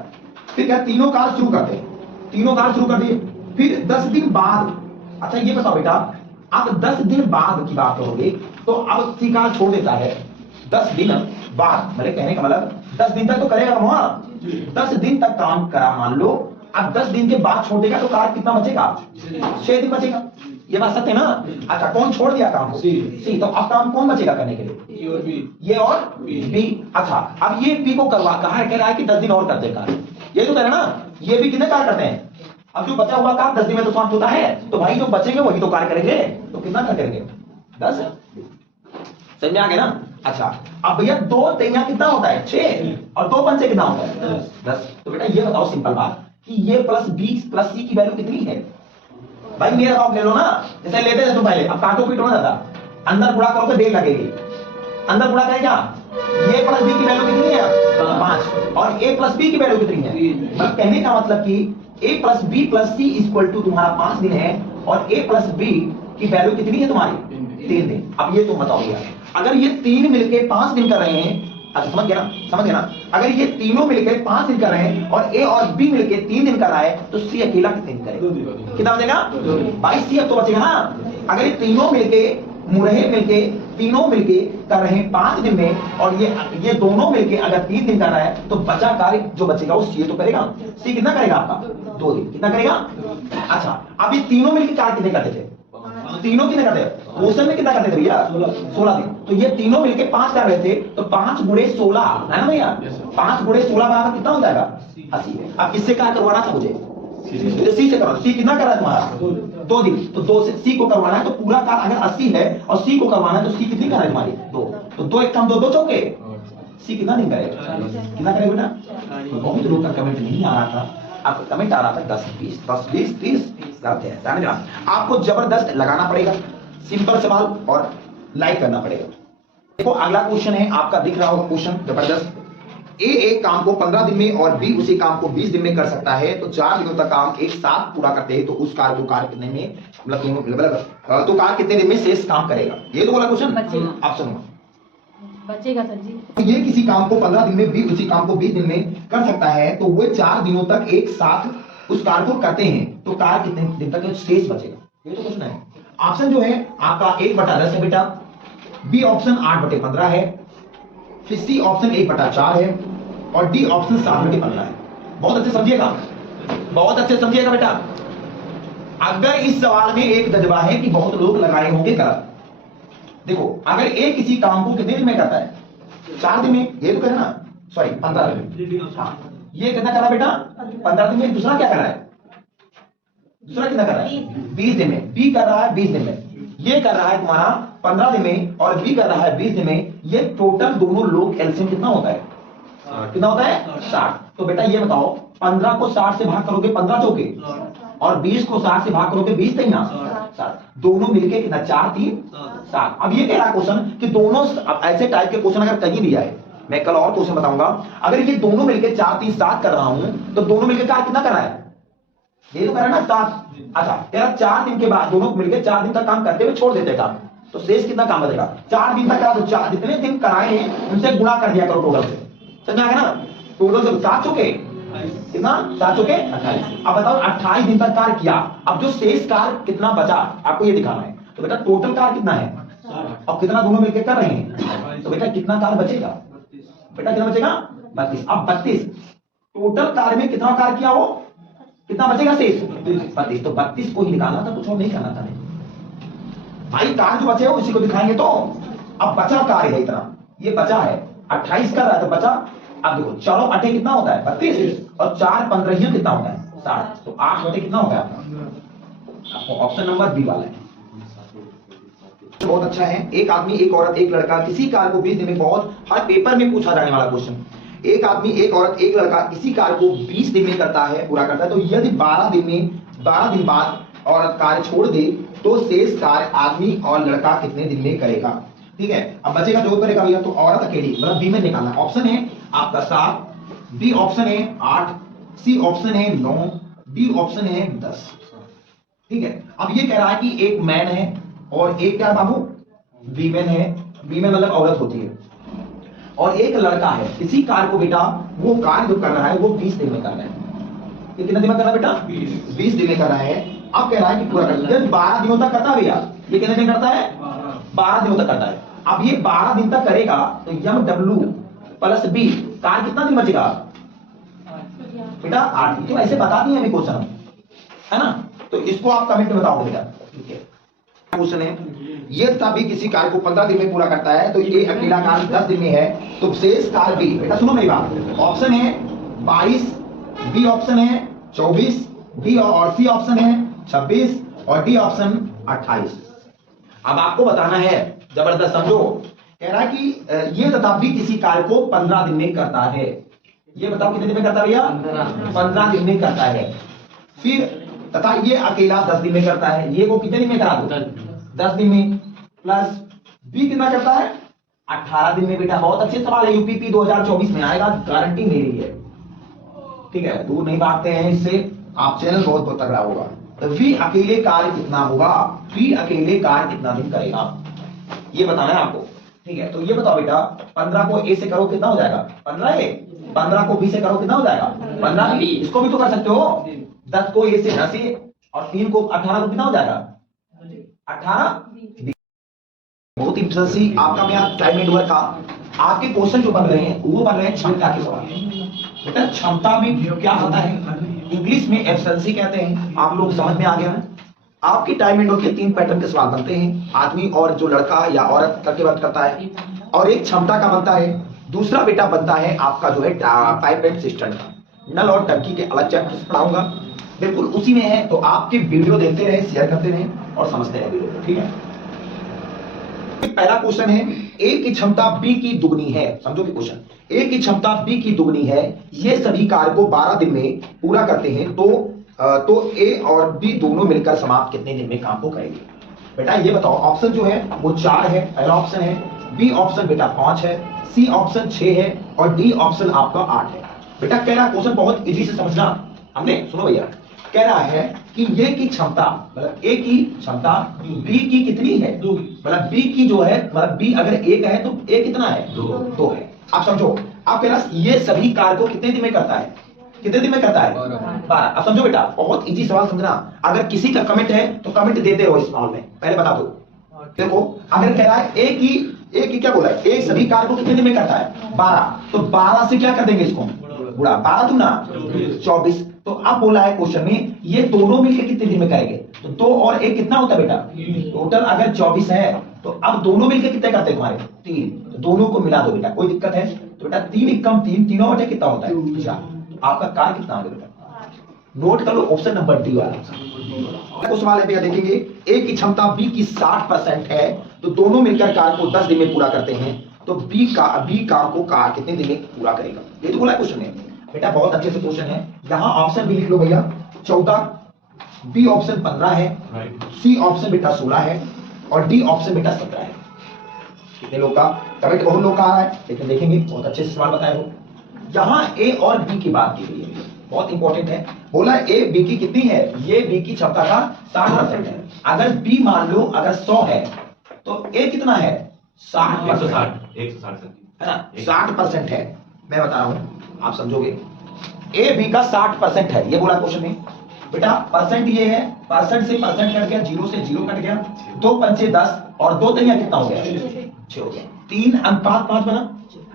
फिर क्या तीनों कार शुरू करते हैं, तीनों कार शुरू कर दिए। फिर 10 दिन बाद, अच्छा ये बताओ बेटा आप 10 दिन बाद की बात करोगे तो अब सी कार छोड़ देता है 10 दिन बाद, मेरे कहने का मतलब 10 दिन तक तो करेगा वहां, 10 दिन तक काम करा मान लो, अब 10 दिन के बाद छोड़ देगा तो कार कितना बचेगा, 6 दिन बचेगा। ये बात सत्य है ना। अच्छा कौन छोड़ दिया काम को, सी, तो अब काम कौन बचेगा करने के लिए, ये और बी। अच्छा अब ये बी को करवा कहा कह रहा है कि 10 दिन और कर देगा, ये तो कह रहा है ना, ये भी कितने कार्य करते हैं। अब जो बचा हुआ काम 10 दिन में तो समाप्त होता है, तो भाई जो बचेंगे वही तो कार्य करेंगे, तो कितना कार्य करेंगे 10, समझ में आ गया ना। अच्छा अब भैया 2 तेइयां कितना होता है 6 और 2 पंचे कितना होता है 10। तो बेटा ये बताओ सिंपल बात कि ये प्लस बी प्लस सी की वैल्यू कितनी है। भाई मेरा जवाब ले लो ना, जैसे लेते थे तुम पहले, अब काटो पीटो ना ज्यादा, अंदर गुणा करो तो देर लगेगी, अंदर गुणा करें क्या, ये प्लस बी की वैल्यू कितनी है 5 और ए प्लस बी की वैल्यू कितनी है। मतलब कहने का मतलब कि A plus B plus C equal to तुम्हारा 5 दिन है और ए प्लस बी की वैल्यू कितनी है तुम्हारी 3 दिन। अब ये तुम बताओ यार, अगर ये 3 मिलके 5 दिन कर रहे हैं, अच्छा समझ गया ना, समझ गया ना, अगर ये तीनों मिलकर 5 दिन कर रहे हैं और ए और बी मिलकर 3 दिन कर रहा है तो सी अकेला कितने दिन करेगा, कितना बचेगा 22 सी अब तो बचेगा ना। अगर ये तीनों मिलके मुरहे मिलके तीनों मिलके कर रहे हैं 5 दिन में और ये दोनों मिलके अगर 3 दिन कर रहा है तो बचा कार्य जो बचेगा वो सी तो करेगा। सी कितना करेगा आपका 2 दिन, कितना करेगा। अच्छा अब ये तीनों मिलके कार्य कितने करते थे, तीनों कितने करते थे, क्वेश्चन में कितना करते थे भैया 16 दिन, तो ये तीनों मिलके 5 कर रहे थे तो 5 गुणे 16 है ना भैया, 5 गुणे 16 बराबर कितना हो जाएगा 80। अब किससे क्या करवाना था मुझे, सी से करवाना। सी कितना कर रहा है तुम्हारा 2 दिन, तो 2 से सी को करवाना है तो पूरा कार अगर 80 है और सी को करवाना है तो सी कितनी कर रहा है तुम्हारी 2, तो 2 एक कम 2 चौके, सी कितना नहीं करेगा, कितना करेगा बेटा। बहुत लोग का कमेंट नहीं आ रहा था, आपका कमेंट आ रहा था 10 20 10 20 30 करते हैं। आपको जबरदस्त लगाना पड़ेगा, सिंपल सवाल और लाइक करना पड़ेगा। देखो अगला क्वेश्चन है आपका, दिख रहा होगा क्वेश्चन जबरदस्त। ए एक काम को 15 दिन में और बी उसी काम को 20 दिन में कर सकता है, तो 4 दिनों तक काम एक साथ पूरा करते हैं तो उस कार्य को कार्य कितने में, मतलब दोनों तो कार्य कितने दिन में शेष काम करेगा, ये तो बोला क्वेश्चन। आप सुनो बचेगा सर जी। ये किसी काम को 15 दिन में बी उसी काम को 20 दिन में कर सकता है तो वो 4 दिनों तक एक साथ उस कार्य को करते हैं तो कार्य कितने दिन तक शेष बचेगा, ये तो क्वेश्चन है। ऑप्शन जो है आपका 1/10 है बेटा, बी ऑप्शन 8/15 है, फिर सी ऑप्शन 1/4 है और डी ऑप्शन 7/15 है। बहुत अच्छे समझिएगा, बहुत अच्छे समझिएगा बेटा। अगर इस सवाल में एक जज्बा है कि बहुत लोग लगाए होंगे गलत। देखो अगर ए किसी काम को कितने दिन में करता है 4 दिन में, ये तो कह ना सॉरी 15 दिन, हाँ ये कितना कर रहा है बेटा 15 दिन में। दूसरा क्या कर रहा है, दूसरा कितना कर रहा है 20 दिन में, बी कर रहा है 20 दिन में, ये कर रहा है तुम्हारा 15 दिन में और बी कर रहा है 20 दिन में। ये टोटल दोनों लोग एलसीएम कितना होता है, कितना होता है 60। तो बेटा ये बताओ 15 को 60 से भाग करोगे 15 चौके और 20 को 60 से भाग करोगे 20 तेइया 60, दोनों मिलके कितना 4 3 7। अब ये कह रहा क्वेश्चन कि दोनों ऐसे टाइप के क्वेश्चन अगर कहीं भी आए, मैं कल और क्वेश्चन बताऊंगा, अगर ये दोनों मिलके 4 3 7 कर रहा हूं तो दोनों मिलके कार्य कितना कर रहा है, ये तो कर रहा है ना 7। अच्छा तेरा 4 दिन के बाद दोनों मिलके 4 दिन तक काम करते हुए छोड़ देते काम, तो शेष कितना काम बचेगा 4 दिन तक का, तो 4 जितने दिन कराए हैं उनसे गुणा कर दिया करो टोटल से, समझ में आ गया ना। टोटल से 7 चुके कितना 7 चुके 28। अब बताओ 28 दिन तक कार्य किया, अब जो शेष कार्य कितना बचा आपको ये दिखाना है। तो बेटा टोटल कार्य कितना है और कितना दोनों मिलकर कर रहे हैं, तो बेटा कितना कार्य बचेगा, बेटा कितना बचेगा 32। अब 32 टोटल कार्य में कितना कार्य किया हो, कितना बचेगा शेष 32, तो 32 को ही निकालना था, कुछ और नहीं करना था भाई। कार्य जो बचे हो उसी को दिखाएंगे। तो अब बचा कार्य है इतना, ये बचा है 28 कर रहा है तो बचा। अब देखो चलो 8 कितना होता है 32 और 4 15 कितना होता है 60, तो 8 बटे कितना होगा आपका, ऑप्शन नंबर बी वाला है। बहुत अच्छा है। एक आदमी एक औरत एक लड़का किसी कार्य को 20 दिन में, बहुत हर पेपर में पूछा जाने वाला क्वेश्चन, एक आदमी, एक औरत, एक लड़का इसी कार्य को 20 दिन में करता है, पूरा करता है, तो यदि 12 दिन बाद औरत कार्य छोड़ दे तो शेष कार्य आदमी और लड़का कितने दिन में करेगा? ठीक है, अब बचेगा जो करेगा भैया, तो औरत अकेली, मतलब बी में निकालना। ऑप्शन है आपका 7, बी ऑप्शन है 8, सी ऑप्शन है 9, डी ऑप्शन है 10। ठीक है, अब ये कह रहा है कि एक मैन है और एक क्या बाबू वीमेन है, वीमेन मतलब औरत होती है, और एक लड़का है। इसी कार्य को बेटा वो कार्य जो कर रहा है वो 20 दिन में कर रहा है। ये कितने दिन में कर रहा है बेटा? 20 दिन में कर रहा है। अब कह रहा है कि पूरा कर 12 दिनों तक करता है भैया। ये कितने दिन करता है? 12 दिनों तक करता है। अब ये 12 दिन तक करेगा तो यम डब्ल्यू प्लस बी कार्य कितना दिन बचेगा बेटा? 8। तो ऐसे बताती है अभी क्वेश्चन, है ना? तो इसको आप कमेंट में बताओ बेटा। ठीक है, क्वेश्चन है ये तथा भी किसी कार्य को 15 दिन में पूरा करता है, तो ये अकेला कार्य 10 दिन में है, तो शेष कार्य बी, बेटा सुनो मेरी बात, ऑप्शन है 22, बी ऑप्शन है 24, डी और सी ऑप्शन है 26 और डी ऑप्शन 28। अब आपको बताना है, जबरदस्त समझो। कह रहा है कि ये तथा भी किसी कार्य को 15 दिन में करता है। ये बताओ कितने दिन में करता है भैया? 15 दिन में करता है। फिर तथा ये अकेला 10 दिन में करता है। ये को कितने दिन में करा दो? 10 दिन में। प्लस बी कितना करता है? 18 दिन में। बेटा बहुत अच्छे सवाल है, यूपीपी 2024 में आएगा, गारंटी मेरी है। ठीक है, दूर नहीं भागते हैं इससे, आप चैनल बहुत बहुत तगड़ा होगा। तो वी अकेले कार्य कितना होगा? वी अकेले कार्य कितना दिन करेगा, ये बताना है आपको। ठीक है, तो ये बताओ बेटा, 15 को ए से करो कितना हो जाएगा? 15 ए। 15 को बी से करो कितना हो जाएगा? 15 बी। इसको भी तो कर सकते हो। 10 को ए से 10 ए और 3 को 18 को कितना हो जाएगा? 18 बी। बहुत इंटरेस्टिंग आपका मैं टाइम एंड वर्क का आपके क्वेश्चन जो बन रहे हैं वो बन रहे हैं क्षमता के सवाल। बेटा क्षमता में क्या होता है? इंग्लिश में एफिशिएंसी कहते हैं। आप लोग समझ में आ गया है? आपकी टाइम एंड वर्क के 3 पैटर्न के सवाल बनते हैं, आदमी और जो लड़का या औरत करके बात करता है, और एक क्षमता का बनता है, दूसरा बेटा बनता है आपका जो है पाइप एंड सिस्टम का। नल और टंकी के अलग चैप्टर पढ़ाऊंगा, बिल्कुल उसी में है, तो आपके वीडियो देखते रहे, शेयर करते रहे और समझते रहे वीडियो। ठीक है, पहला क्वेश्चन है ए की क्षमता बी की दुगनी है। समझो कि क्वेश्चन, ए की क्षमता बी की दुगनी है, ये सभी कार्य को 12 दिन में पूरा करते हैं, तो ए और बी दोनों मिलकर समाप्त कितने दिन में काम को करेंगे? बेटा ये बताओ, ऑप्शन जो है वो 4 है, पहला ऑप्शन है, बी ऑप्शन बेटा 5 है, सी ऑप्शन 6 है और डी ऑप्शन आपका 8 है। बेटा कह रहा क्वेश्चन बहुत इजी से समझना हमने, सुनो भैया, कह रहा है कि ये की क्षमता मतलब ए की क्षमता बी की कितनी है? 2। मतलब बी की जो है, मतलब बी अगर 1 है तो ए कितना है? 2 है। आप समझो, आप कह रहा ये सभी कार्य को कितने दिन में करता है? कितने दिन में करता है? 12। अब समझो बेटा, बहुत इजी सवाल समझना। अगर किसी का कमेंट है तो कमेंट देते रहो इस सवाल में, पहले बता दो। देखो, अगर कह रहा है ए की क्या बोला है? ए सभी कार्य को कितने दिन में करता है? 12। तो 12 से क्या कर देंगे इसको? बुरा 12 तुम ना 24। तो अब बोला है क्वेश्चन में ये दोनों मिलकर कितने दिन में करेंगे? तो 2 और 1 कितना होता है बेटा? टोटल अगर 24 है तो अब दोनों मिलकर कितने करते हैं तुम्हारे? 3। तो दोनों को मिला दो बेटा, कोई दिक्कत है? तो बेटा 3 कम 3, तीनों बटे कितना होता है? 4। आपका कार्य कितना होगा बेटा? नोट कर लो ऑप्शन नंबर डी वाला। तो सवाल है भैया, देखेंगे ए की क्षमता बी की 60% है, तो दोनों मिलकर कार्य को 10 दिन में पूरा करते हैं, तो बी काम को कितने दिन में पूरा करेगा? ये तो बोला क्वेश्चन है बेटा, बहुत अच्छे से क्वेश्चन है। यहाँ ऑप्शन भी लिख लो भैया, 14, बी ऑप्शन 15 है, सी ऑप्शन बेटा 16 है और डी ऑप्शन बेटा 17 है। कितने लोग का कमेंट? बहुत लोग का आ रहा है, लेकिन देखेंगे बहुत अच्छे से सवाल बताए हो। यहाँ ए और बी की बात की गई है, बहुत इंपॉर्टेंट है। बोला ए बी की कितनी है? ये बी की क्षमता का 60% है। अगर बी मान लो अगर 100 है तो ए कितना है? 60%, 160 है ना? 60% है। मैं बता रहा हूं, आप समझोगे। ए बी का 60% है, ये बोला क्वेश्चन में बेटा। परसेंट ये है, परसेंट से परसेंट कट गया, 0 से 0 कट गया, 2 पंचे 10 और 2 तैयार कितना हो गया? 6 हो गया। 3 अनुपात 5 बना।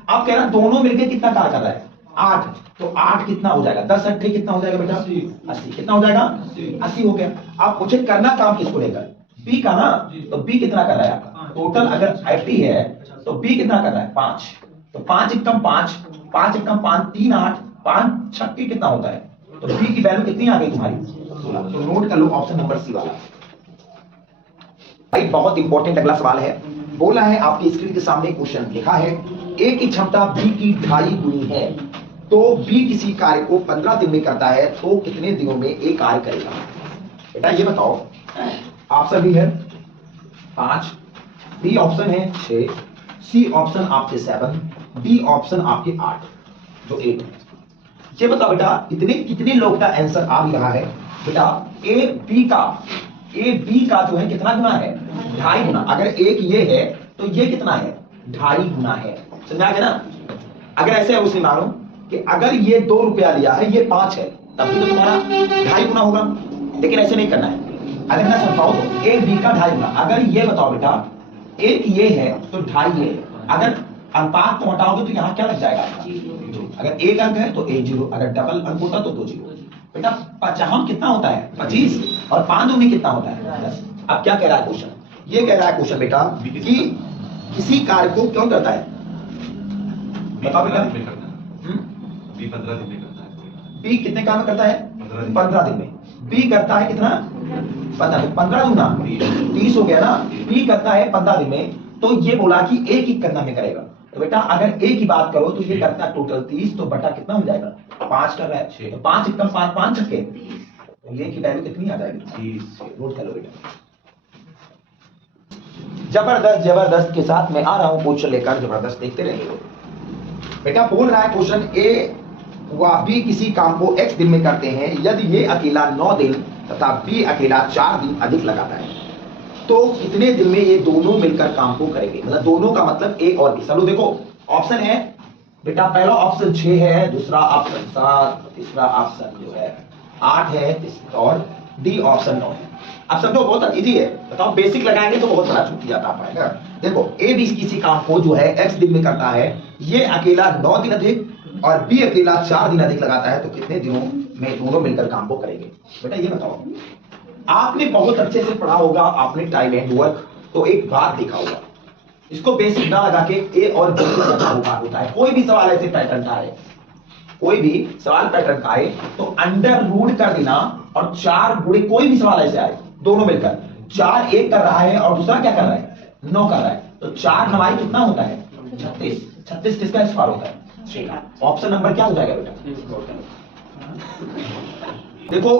आप कह रहा दोनों मिलकर कितना कार्य कर रहा है? 8। तो 8 कितना हो जाएगा? 10 8 कितना हो जाएगा बेटा? 80। कितना हो जाएगा? 80 हो गया। आप मुझे करना काम किसको लेकर? बी का ना। तो बी कितना कर रहा है आपका? टोटल अगर 80 है तो बी कितना कर रहा है? 5। तो 5 एकम 5, 5 एकम 5, 3 8, 5 छक्के कितना होता है? तो बी की वैल्यू कितनी आ गई तुम्हारी? 16। तो नोट कर लो ऑप्शन नंबर सी वाला। भाई बहुत इंपॉर्टेंट अगला सवाल है। बोला है आपकी स्क्रीन के सामने क्वेश्चन लिखा है ए की क्षमता बी की 2.5 गुनी है, तो बी किसी कार्य को 15 दिन में करता है, तो कितने दिनों में ए कार्य करेगा? बेटा ये बताओ, ऑप्शन बी है 5, बी ऑप्शन है 6, सी ऑप्शन आपके 7, डी ऑप्शन आपके 8, जो 8 है। ये बताओ बेटा कितने लोग का आंसर आ रहा है? बेटा ए बी का जो है कितना गुना है? 2.5 गुना। अगर एक ये है तो ये कितना है? 2.5 गुना है। समझा गया ना? अगर ऐसे है उसने मानो कि अगर ये 2 रुपया लिया है, ये 5 है, तब भी तो तुम्हारा 2.5 गुना होगा, लेकिन ऐसे नहीं करना है। अगर मैं समझाऊं तो ए बी का 2.5 गुना। अगर ये बताओ बेटा एक ये है तो 2.5 ये, अगर अनुपात को हटाओगे तो यहाँ क्या लग जाएगा? अगर एक अंक है तो 1 0, अगर डबल अंक होता तो 2 0। बेटा 55 कितना होता है? 25, और 5 दूनी कितना होता है? 10। अब क्या कह रहा है क्वेश्चन? ये कह रहा है क्वेश्चन बेटा कि किसी कार्य को क्यों करता है? बताओ बेटा। बी 15 दिन में करता है। बी कितने काम में करता है? 15 दिन में। बी करता है कितना? 15 दूना 30 हो गया ना। बी करता है 15 दिन में, तो ये बोला कि ए की कितना में करेगा? तो बेटा अगर ए की बात करो तो ये करता है टोटल 30, तो बटा कितना हो जाएगा? 5 कर रहा है, तो 5 एकदम 5 छक्के, तो ये की वैल्यू कितनी आ जाएगी? 30। नोट कर लो बेटा। जबरदस्त के साथ मैं आ रहा हूं क्वेश्चन लेकर, जबरदस्त देखते रहिए। बेटा बोल रहा है क्वेश्चन ए व बी किसी काम को x दिन में करते हैं, यदि ये अकेला 9 दिन तथा बी अकेला 4 दिन अधिक लगाता है, तो कितने दिन में ये दोनों मिलकर काम को करेंगे? मतलब दोनों का मतलब ए और बी। चलो देखो ऑप्शन है बेटा, पहला ऑप्शन 6 है, दूसरा ऑप्शन 7, तीसरा ऑप्शन जो है 8 है, और डी ऑप्शन 9 है। अब समझो बहुत इजी है। बताओ बेसिक लगाएंगे तो बहुत बड़ा छूट जाता पाएगा। देखो ए बी किसी काम को जो है x दिन में करता है, ये अकेला 9 दिन अधिक और बी अकेला 4 दिन अधिक लगाता है, तो कितने दिनों में दोनों मिलकर काम को करेंगे? बेटा ये बताओ, आपने बहुत अच्छे से पढ़ा होगा, आपने टाइम एंड वर्क तो एक बात देखा होगा, इसको बेसिक ना लगा के ए और बी होता है। कोई भी सवाल ऐसे पैटर्न का है, कोई भी सवाल पैटर्न का आए तो अंडर रूट कर देना, और 4 गुणे कोई भी सवाल ऐसे आए दोनों मिलकर 4 1 कर रहा है और दूसरा क्या कर रहा है? 9 कर रहा है, तो 4 9 कितना होता है? 36। 36 किसका स्क्वायर होता है? ऑप्शन नंबर क्या हो जाएगा बेटा? देखो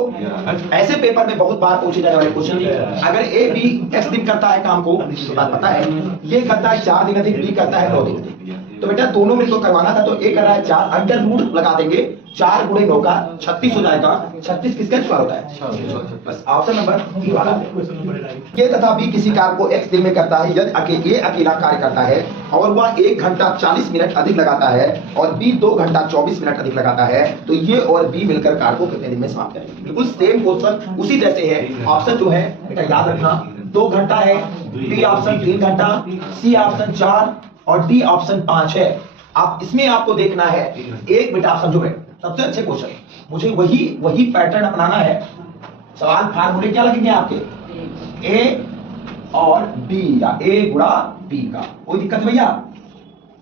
ऐसे पेपर में बहुत बार पूछे जाने वाले क्वेश्चन, अगर ए बी x दिन करता है काम को, तो बात पता है ये करता है 4 दिन अधिक, बी करता है 9 दिन अधिक, तो बेटा दोनों में तो करवाना था, तो ए कर रहा है 4, अंडर रूट लगा देंगे, 4 गुणे 9 का 36 हो जाएगा। 36 किसका स्क्वायर होता है? बस ऑप्शन नंबर डी वाला। ये तथा बी किसी कार्य को x दिन में करता है, यदि ये अकेला कार्य करता है और वह 1 घंटा 40 मिनट अधिक लगाता है और बी 2 घंटा 24 मिनट अधिक लगाता है, तो ये और बी मिलकर कार्य को कितने दिन में समाप्त करेंगे? बिल्कुल सेम क्वेश्चन उसी जैसे है। ऑप्शन जो है बेटा याद रखना, 2 घंटा है, बी ऑप्शन 3 घंटा, सी ऑप्शन 4 और डी ऑप्शन 5 है। आप इसमें आपको देखना है एक बेटा आप समझो बेटा, सबसे अच्छे क्वेश्चन, मुझे वही पैटर्न अपनाना है। सवाल फार्मूले क्या लगेंगे आपके? ए और बी या ए गुणा बी का, कोई दिक्कत है भैया?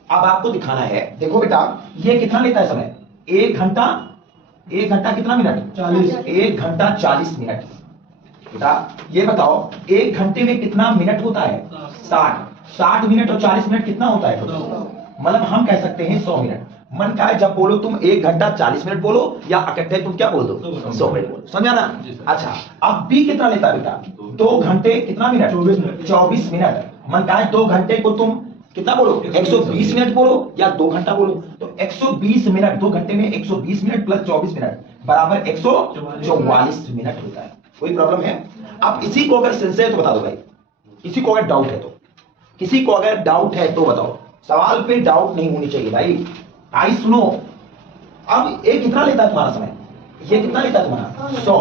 अब आपको दिखाना है, देखो बेटा ये कितना लेता है समय? 1 घंटा कितना मिनट? 40। 1 घंटा 40 मिनट। बेटा ये बताओ 1 घंटे में कितना मिनट होता है? 60 मिनट, और 40 मिनट कितना होता है? मतलब हम कह सकते हैं 100 मिनट। मन का है जब बोलो तुम 1 घंटा 40 मिनट बोलो, या इकट्ठे तुम क्या बोल दो? 100 मिनट बोलो। समझा ना? अच्छा अब बी कितना लेता है बेटा? 2 घंटे कितना मिनट? 24 मिनट। मन का है 2 घंटे को तुम कितना बोलो? 120 मिनट बोलो या 2 घंटा बोलो, तो 120 मिनट, 2 घंटे में 120 मिनट प्लस 24 मिनट बराबर 144 मिनट होता है। कोई प्रॉब्लम है? अब इसी को अगर सिंसियर तो बता दो भाई, किसी को अगर डाउट है तो, किसी को अगर डाउट है तो बताओ। सवाल पे डाउट नहीं होनी चाहिए भाई। आई सुनो, अब ए कितना लेता है तुम्हारा समय? ये कितना लेता है तुम्हारा? 100,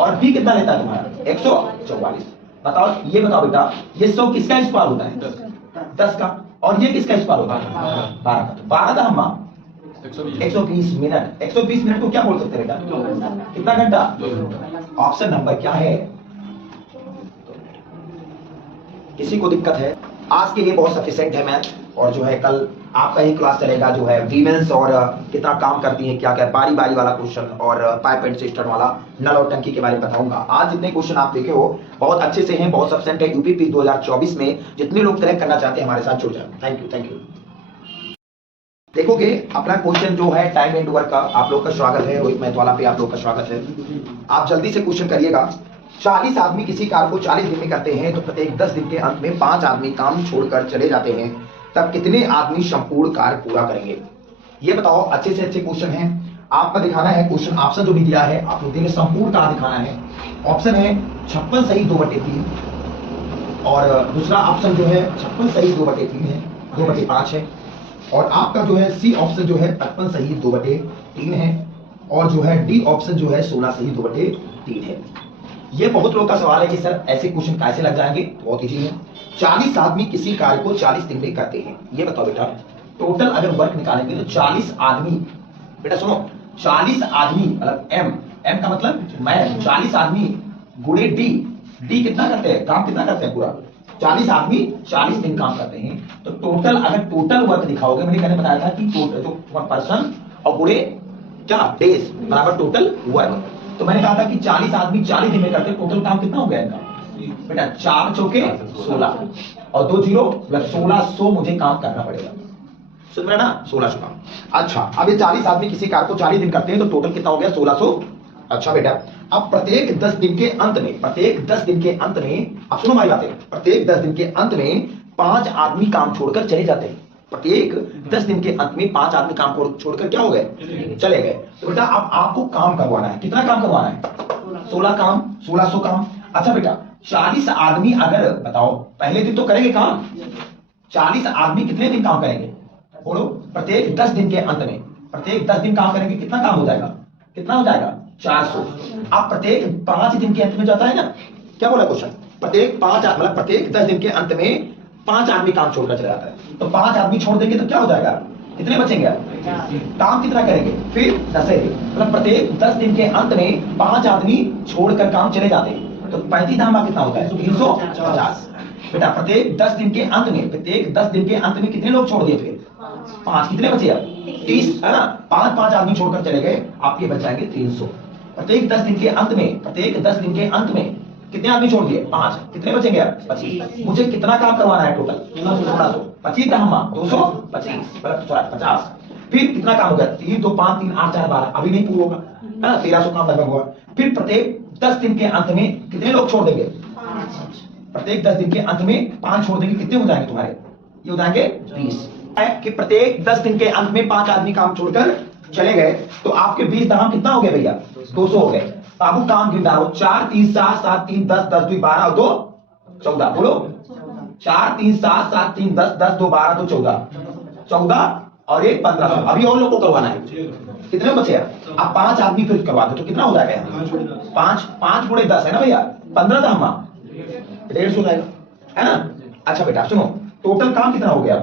और बी कितना लेता है तुम्हारा? 144। बताओ, ये बताओ बेटा, ये 100 किसका स्क्वायर होता है? 10 का। और ये किसका स्क्वायर होता है? 12 का। तो 12 का हम 120 मिनट। 120 मिनट को क्या बोल सकते हैं बेटा? कितना घंटा? ऑप्शन नंबर क्या है? किसी को दिक्कत है? आज के लिए बहुत सफिशिएंट है मैथ। और जो है कल आपका ही क्लास चलेगा जो है वीमेंस और कितना काम करती हैं, क्या क्या बारी बारी वाला क्वेश्चन और पाइप एंड सिस्टम वाला नल और टंकी के बारे में बताऊंगा। आज जितने क्वेश्चन आप देखे हो बहुत अच्छे से हैं, बहुत सब्सेंट है। यूपीपी 2024 में जितने लोग क्रैक करना चाहते हैं हमारे साथ जुड़ जाए। Thank you. देखोगे अपना क्वेश्चन जो है टाइम एंड वर्क का, आप लोग का स्वागत है। रोहित मैथवाला पे आप लोग का स्वागत है। आप जल्दी से क्वेश्चन करिएगा। 40 आदमी किसी कार्य को 40 दिन में करते हैं तो प्रत्येक 10 दिन के अंत में 5 आदमी काम छोड़कर चले जाते हैं, तब कितने आदमी संपूर्ण कार्य पूरा करेंगे? ये बताओ। अच्छे से अच्छे क्वेश्चन है, आपका दिखाना है क्वेश्चन। ऑप्शन जो भी दिया है आप लोग देंगे संपूर्ण कार्य दिखाना है। ऑप्शन है 56 सही 2/3 और दूसरा ऑप्शन जो है 56 सही 2/3 है, 2/5 है। और आपका जो है सी ऑप्शन जो है 55 सही 2/3 है और जो है डी ऑप्शन जो है 16 सही 2/3 है। ये बहुत लोगों का सवाल है कि सर ऐसे क्वेश्चन कैसे लग जाएंगे? बहुत इजी है। 40 आदमी किसी कार्य को 40 दिन में करते हैं। ये बताओ बेटा, टोटल अगर वर्क निकालेंगे तो 40 आदमी, बेटा सुनो, 40 आदमी मतलब एम का मतलब मैं, 40 आदमी गुणे डी कितना करते हैं, काम कितना करते हैं पूरा? 40 आदमी 40 दिन काम करते हैं। तो टोटल अगर टोटल वर्क दिखाओगे, मैंने कहने बताया था कि टोटल जो पर्सन और गुणे क्या डेज बराबर टोटल वर्क। तो मैंने कहा था कि 40 आदमी 40 दिन में करते हैं, टोटल काम कितना हो गया इनका बेटा? 4 चौके 16 और 2 जीरो मतलब 1600 मुझे काम करना पड़ेगा। सुन रहे ना, 1600 काम। अच्छा, अब ये 40 आदमी किसी कार्य को 40 दिन करते हैं तो टोटल कितना हो गया? 1600। अच्छा बेटा, अब प्रत्येक 10 दिन के अंत में, प्रत्येक 10 दिन के अंत में, अब सुनो भाई बातें, प्रत्येक 10 दिन के अंत में 5 आदमी काम छोड़कर चले जाते हैं। प्रत्येक 10 दिन के अंत में 5 आदमी काम छोड़कर क्या हो गए? चले गए। तो बेटा अब आपको काम करवाना है। कितना काम करवाना है? 16 काम, 1600 काम। अच्छा बेटा, 40 आदमी अगर बताओ पहले दिन तो करेंगे काम, 40 आदमी कितने दिन काम करेंगे बोलो? प्रत्येक 10 दिन के अंत में, प्रत्येक 10 दिन काम करेंगे, कितना काम हो जाएगा? कितना हो जाएगा? 400। अब प्रत्येक 5 दिन के अंत में जाता है ना, क्या बोला क्वेश्चन? प्रत्येक 5 मतलब प्रत्येक 10 दिन के अंत में 5 आदमी काम छोड़कर चला जाता है। तो 5 आदमी छोड़ देंगे तो क्या हो जाएगा? कितने बचेंगे? काम कितना करेंगे? फिर 10 मतलब प्रत्येक 10 दिन के अंत में 5 आदमी छोड़कर काम चले जाते हैं। तो 35 धामा कितना होता है? 350। बेटा प्रत्येक 10 दिन के अंत में, प्रत्येक 10 दिन के अंत में कितने लोग छोड़ दिए? फिर 5, कितने बचे अब? 30 है ना। 5 आदमी छोड़कर चले गए, आपके बच जाएंगे 300। प्रत्येक 10 दिन के अंत में, प्रत्येक 10 दिन के अंत में कितने आदमी छोड़ दिए? 5, कितने बचेंगे अब? 25। मुझे कितना काम करवाना है टोटल? 1600। 25 धामा 225 50। फिर कितना काम हो गया? 3 2 5 3 8 4 12, अभी नहीं पूरा होगा है ना, 1300 काम लगभग होगा। फिर प्रत्येक 10 दिन के अंत में कितने लोग छोड़ देंगे? 5। प्रत्येक 10 दिन के अंत में 5 छोड़ देंगे, कितने हो जाएंगे तुम्हारे? ये हो जाएंगे 20। कि प्रत्येक 10 दिन के अंत में 5 आदमी काम छोड़कर चले गए, तो आपके 20 धाम कितना हो गए भैया? 200 हो गए। बाबू काम गिन रहा हो, 4 3 7 7 3 10 10 2 12 2 14। बोलो 4 3 7 7 3 10 10 2 12 2 14 और 1 15। अभी और लोग को करवाना है, कितने बचे? आप 5 आदमी फिर करवा दो तो कितना हो जाएगा? 5 गुणे 10 है ना भैया, 15 धामा 150 जाएगा है ना। अच्छा बेटा सुनो, टोटल काम कितना हो गया?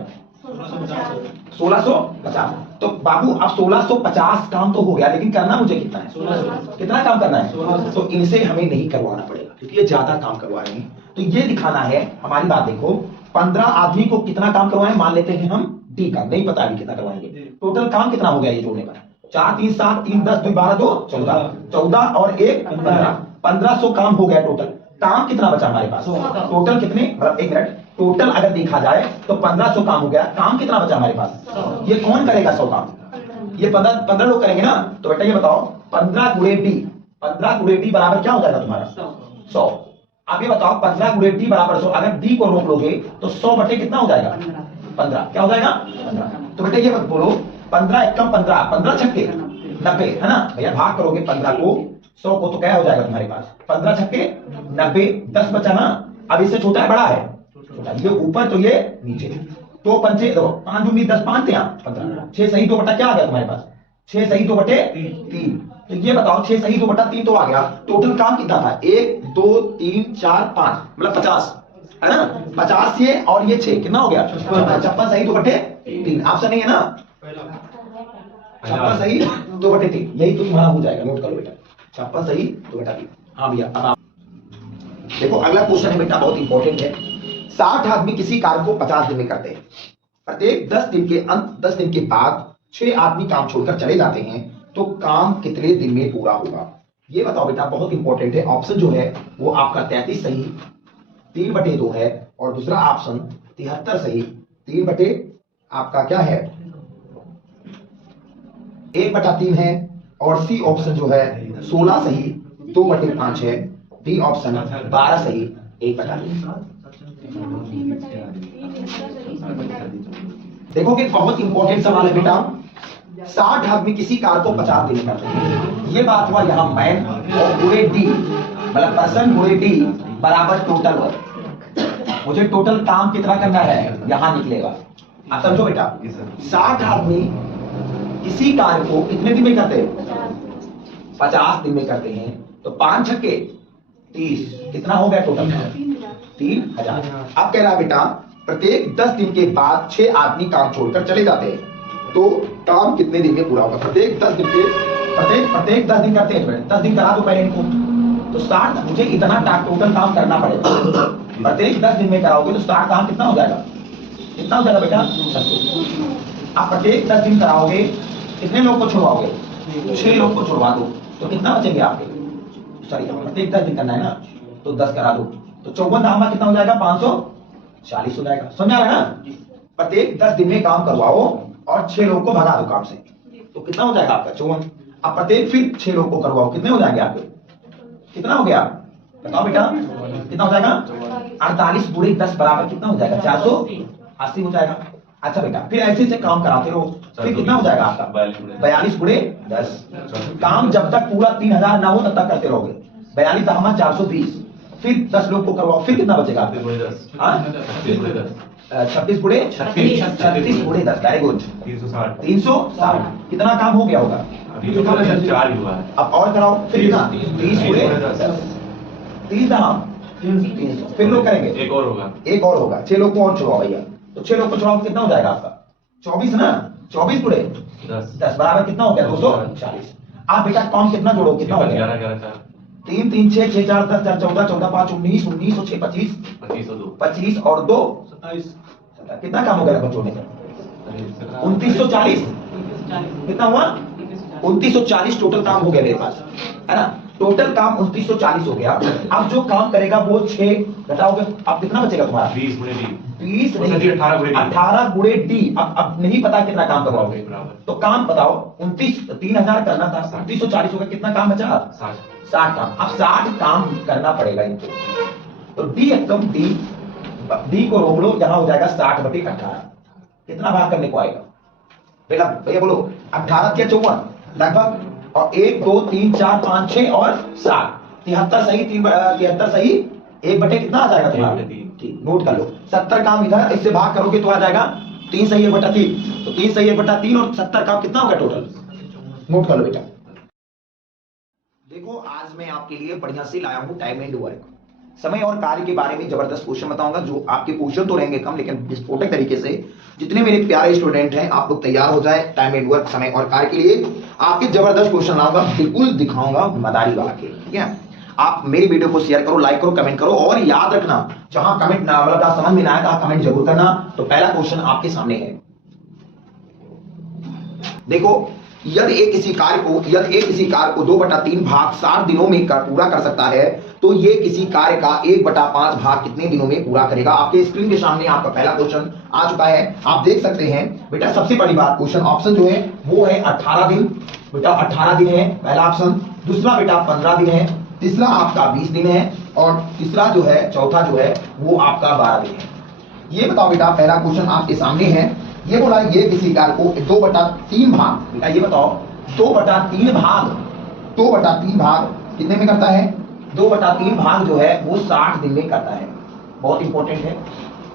1650। तो बाबू अब 1650 काम तो हो गया, लेकिन करना मुझे कितना है? 1600। कितना काम करना है? तो इनसे हमें नहीं करवाना पड़ेगा क्योंकि ये ज्यादा काम करवा रहे हैं। तो ये दिखाना है, हमारी बात देखो, 15 आदमी को कितना काम करवाएं? मान लेते हैं हम डी का, नहीं पता अभी कितना करवाएंगे। टोटल काम कितना हो गया ये जोड़ने पर? 4 3 7 3 10 2 12 2 14 14 और 1 15, 1500 काम हो गया टोटल। काम कितना बचा हमारे पास? टोटल कितने, मतलब 1 मिनट, टोटल अगर देखा जाए तो 1500 काम हो गया, काम कितना बचा हमारे पास? ये कौन करेगा 100 काम? ये 15 लोग करेंगे ना। तो बेटा ये बताओ 15 गुणे डी, 15 गुणे डी बराबर क्या हो जाएगा तुम्हारा? 100। अब ये बताओ 15 गुणे डी बराबर 100, अगर डी को रोक लोगे तो 100 बटे कितना हो जाएगा? 15। क्या हो जाएगा? 15। तो बेटा ये मत बोलो 15 एकम 15, 15 छक्के 90 है ना भैया। भाग करोगे 15 को 100 को तो क्या हो जाएगा तुम्हारे पास? 15 छक्के 90, 10 बचा ना। अब इससे छोटा है बड़ा है? छोटा। ये ऊपर तो ये नीचे। तो 5 देखो 5 दूनी 10 5 15, 6 सही 2 बटा क्या आ गया तुम्हारे पास? 6 सही 2 बटे 3। तो ये बताओ 6 सही 2 बटा 3 तो आ गया। टोटल काम कितना था? 1 2 3 4 5 मतलब 50 है ना। 50 से और ये 6 कितना हो गया? 56 सही 2 बटे 3। ऑप्शन नहीं है ना, 56 सही 2 बटे 3, यही तो तुम्हारा हो जाएगा। नोट करो बेटा, 56 सही 2 बटा 3। हाँ भैया अब आप देखो अगला क्वेश्चन है बेटा, बहुत इंपॉर्टेंट है। 60 आदमी किसी कार्य को 50 दिन में करते हैं, प्रत्येक 10 दिन के अंत 10 दिन के बाद 6 आदमी काम छोड़कर चले जाते हैं तो काम कितने दिन में पूरा होगा? ये बताओ बेटा, बहुत इंपॉर्टेंट है। ऑप्शन जो है वो आपका 33 सही, 3/2 है, और दूसरा ऑप्शन 73 सही, 3 आपका क्या है 1/3 है, और सी ऑप्शन जो है 16 सही, 2/5 है, डी ऑप्शन 12 सही, 1/3। देखो कि बहुत इंपॉर्टेंट सवाल है बेटा। 60 आदमी किसी कार को 50 दिन करते हैं। ये बात हुआ यहाँ मैन और गुणे डी, मतलब पर्सन गुणे डी बराबर टोटल वर्क। मुझे टोटल काम कितना करना है यहां निकलेगा। आप समझो बेटा, 60 आदमी किसी कार्य को कितने दिन में करते हैं? 50 दिन में करते हैं। तो 5 छक्के 30, कितना हो गया टोटल? 3000। अब कह रहा बेटा प्रत्येक 10 दिन के बाद 6 आदमी काम छोड़कर चले जाते हैं तो काम कितने दिन में पूरा होगा? प्रत्येक 10 दिन के प्रत्येक 10 दिन करते हैं। 10 दिन करा दो पहले इनको, तो 60 मुझे इतना टोटल काम करना पड़ेगा। प्रत्येक 10 दिन में कराओगे तो 60 काम कितना हो जाएगा? कितना हो जाएगा बेटा? 600। आप प्रत्येक 10 दिन कराओगे, कितने लोग को छुड़वाओगे? 6 लोग को छुड़वा दो, तो कितना बचेंगे आपके? सॉरी, प्रत्येक 10 दिन करना है ना, तो 10 करा दो, तो 54 दामा कितना हो जाएगा? 540 हो जाएगा। समझा रहा है ना? प्रत्येक 10 दिन में काम करवाओ और 6 लोग को भगा दो काम से, तो कितना हो जाएगा आपका? 54। अब प्रत्येक फिर 6 लोग को करवाओ, कितने हो जाएंगे आपके? कितना हो गया बताओ बेटा? कितना हो जाएगा? 48 बुढ़े 10 बराबर कितना हो जाएगा? 480 हो जाएगा। अच्छा बेटा, फिर ऐसे से काम कराते रहो, फिर कितना हो जाएगा आपका? 42 बुढ़े 10। काम जब तक पूरा 3000 ना हो तब तक करते रहोगे। 42 दामा 420, फिर 10 लोग को करवाओ, फिर कितना बचेगा? 36 बुढ़े 36 बुढ़े 10। Very good, 360। कितना काम हो गया होगा? 4 ही हुआ है। अब और कराओ, फिर कितना? 30 बुढ़े 10, 30 दाम 300। फिर लोग करेंगे, एक और होगा। 6 लोग को और छुड़ाओ भैया, तो 6 लोग को छुड़ाओ, कितना हो जाएगा आपका? 24 ना, 24 बुढ़े 10 बराबर कितना हो गया? 240। आप बेटा काम कितना जोड़ो? कितना हो गया? 3 3 6 6 4 10 4 14 14 5 19 19 और 6 25 25 और 2 27। कितना काम हो गया बच्चों में? 2940। कितना हुआ? 2940 टोटल काम हो गया मेरे पास, है ना? टोटल काम 2940 हो गया। अब जो काम करेगा वो 6 घटाओगे, अब कितना बचेगा तुम्हारा? 20 18 गुणे डी। अब नहीं पता कितना काम करवाओगे, तो काम बताओ। 3000 करना था, 2940 हो गया, कितना काम बचा? 60 काम। अब 60 काम करना पड़ेगा इनको, तो डी एकदम डी को रोक लो, यहां हो जाएगा 60/18। कितना भाग करने को आएगा बेटा? भैया बोलो 18 क्या 54 लगभग, और 1 2 3 4 5 6 और 7, 73 सही, 73 सही, 1/, कितना आ जाएगा तुम्हारा? ठीक, नोट कर लो। 70 काम इधर, इससे भाग करोगे तो आ जाएगा 3 सही 1/3, तो 3 सही 1/3 और 70 काम कितना होगा टोटल? नोट कर लो बेटा। देखो आज मैं आपके लिए बढ़िया से लाया हूं टाइम एंड वर्क, समय और कार्य के बारे में जबरदस्त क्वेश्चन बताऊंगा। जो आपके क्वेश्चन तो रहेंगे कम, लेकिन विस्फोटक तरीके से। जितने मेरे प्यारे स्टूडेंट हैं, आप लोग तैयार हो जाए टाइम एंड वर्क, समय और कार्य के लिए। आपके जबरदस्त क्वेश्चन लाऊंगा, बिल्कुल दिखाऊंगा मदारी वाला के। ठीक है, आप मेरी वीडियो को शेयर करो, लाइक करो, कमेंट करो, और याद रखना जहां कमेंट ना मतलब समझ में ना आए कमेंट जरूर करना। तो पहला क्वेश्चन आपके सामने है, देखो, यदि एक किसी कार्य को 2/3 भाग 60 दिनों में पूरा कर सकता है तो ये किसी कार्य का 1/5 भाग कितने दिनों में पूरा करेगा? आपके स्क्रीन के सामने आपका पहला क्वेश्चन आ चुका है, आप देख सकते हैं बेटा। सबसे बड़ी बात, क्वेश्चन ऑप्शन जो है वो है 18 दिन बेटा, 18 दिन है पहला ऑप्शन। दूसरा बेटा 15 दिन है, तीसरा आपका 20 दिन है, और तीसरा जो है चौथा जो है वो आपका 12 दिन है। ये बताओ बेटा, पहला क्वेश्चन आपके सामने है, ये बोला ये किसी कार्य को 2/3 भाग, बेटा ये बताओ 2/3 भाग कितने में करता है? 2/3 भाग जो है वो 60 दिन में करता है। बहुत इंपॉर्टेंट है।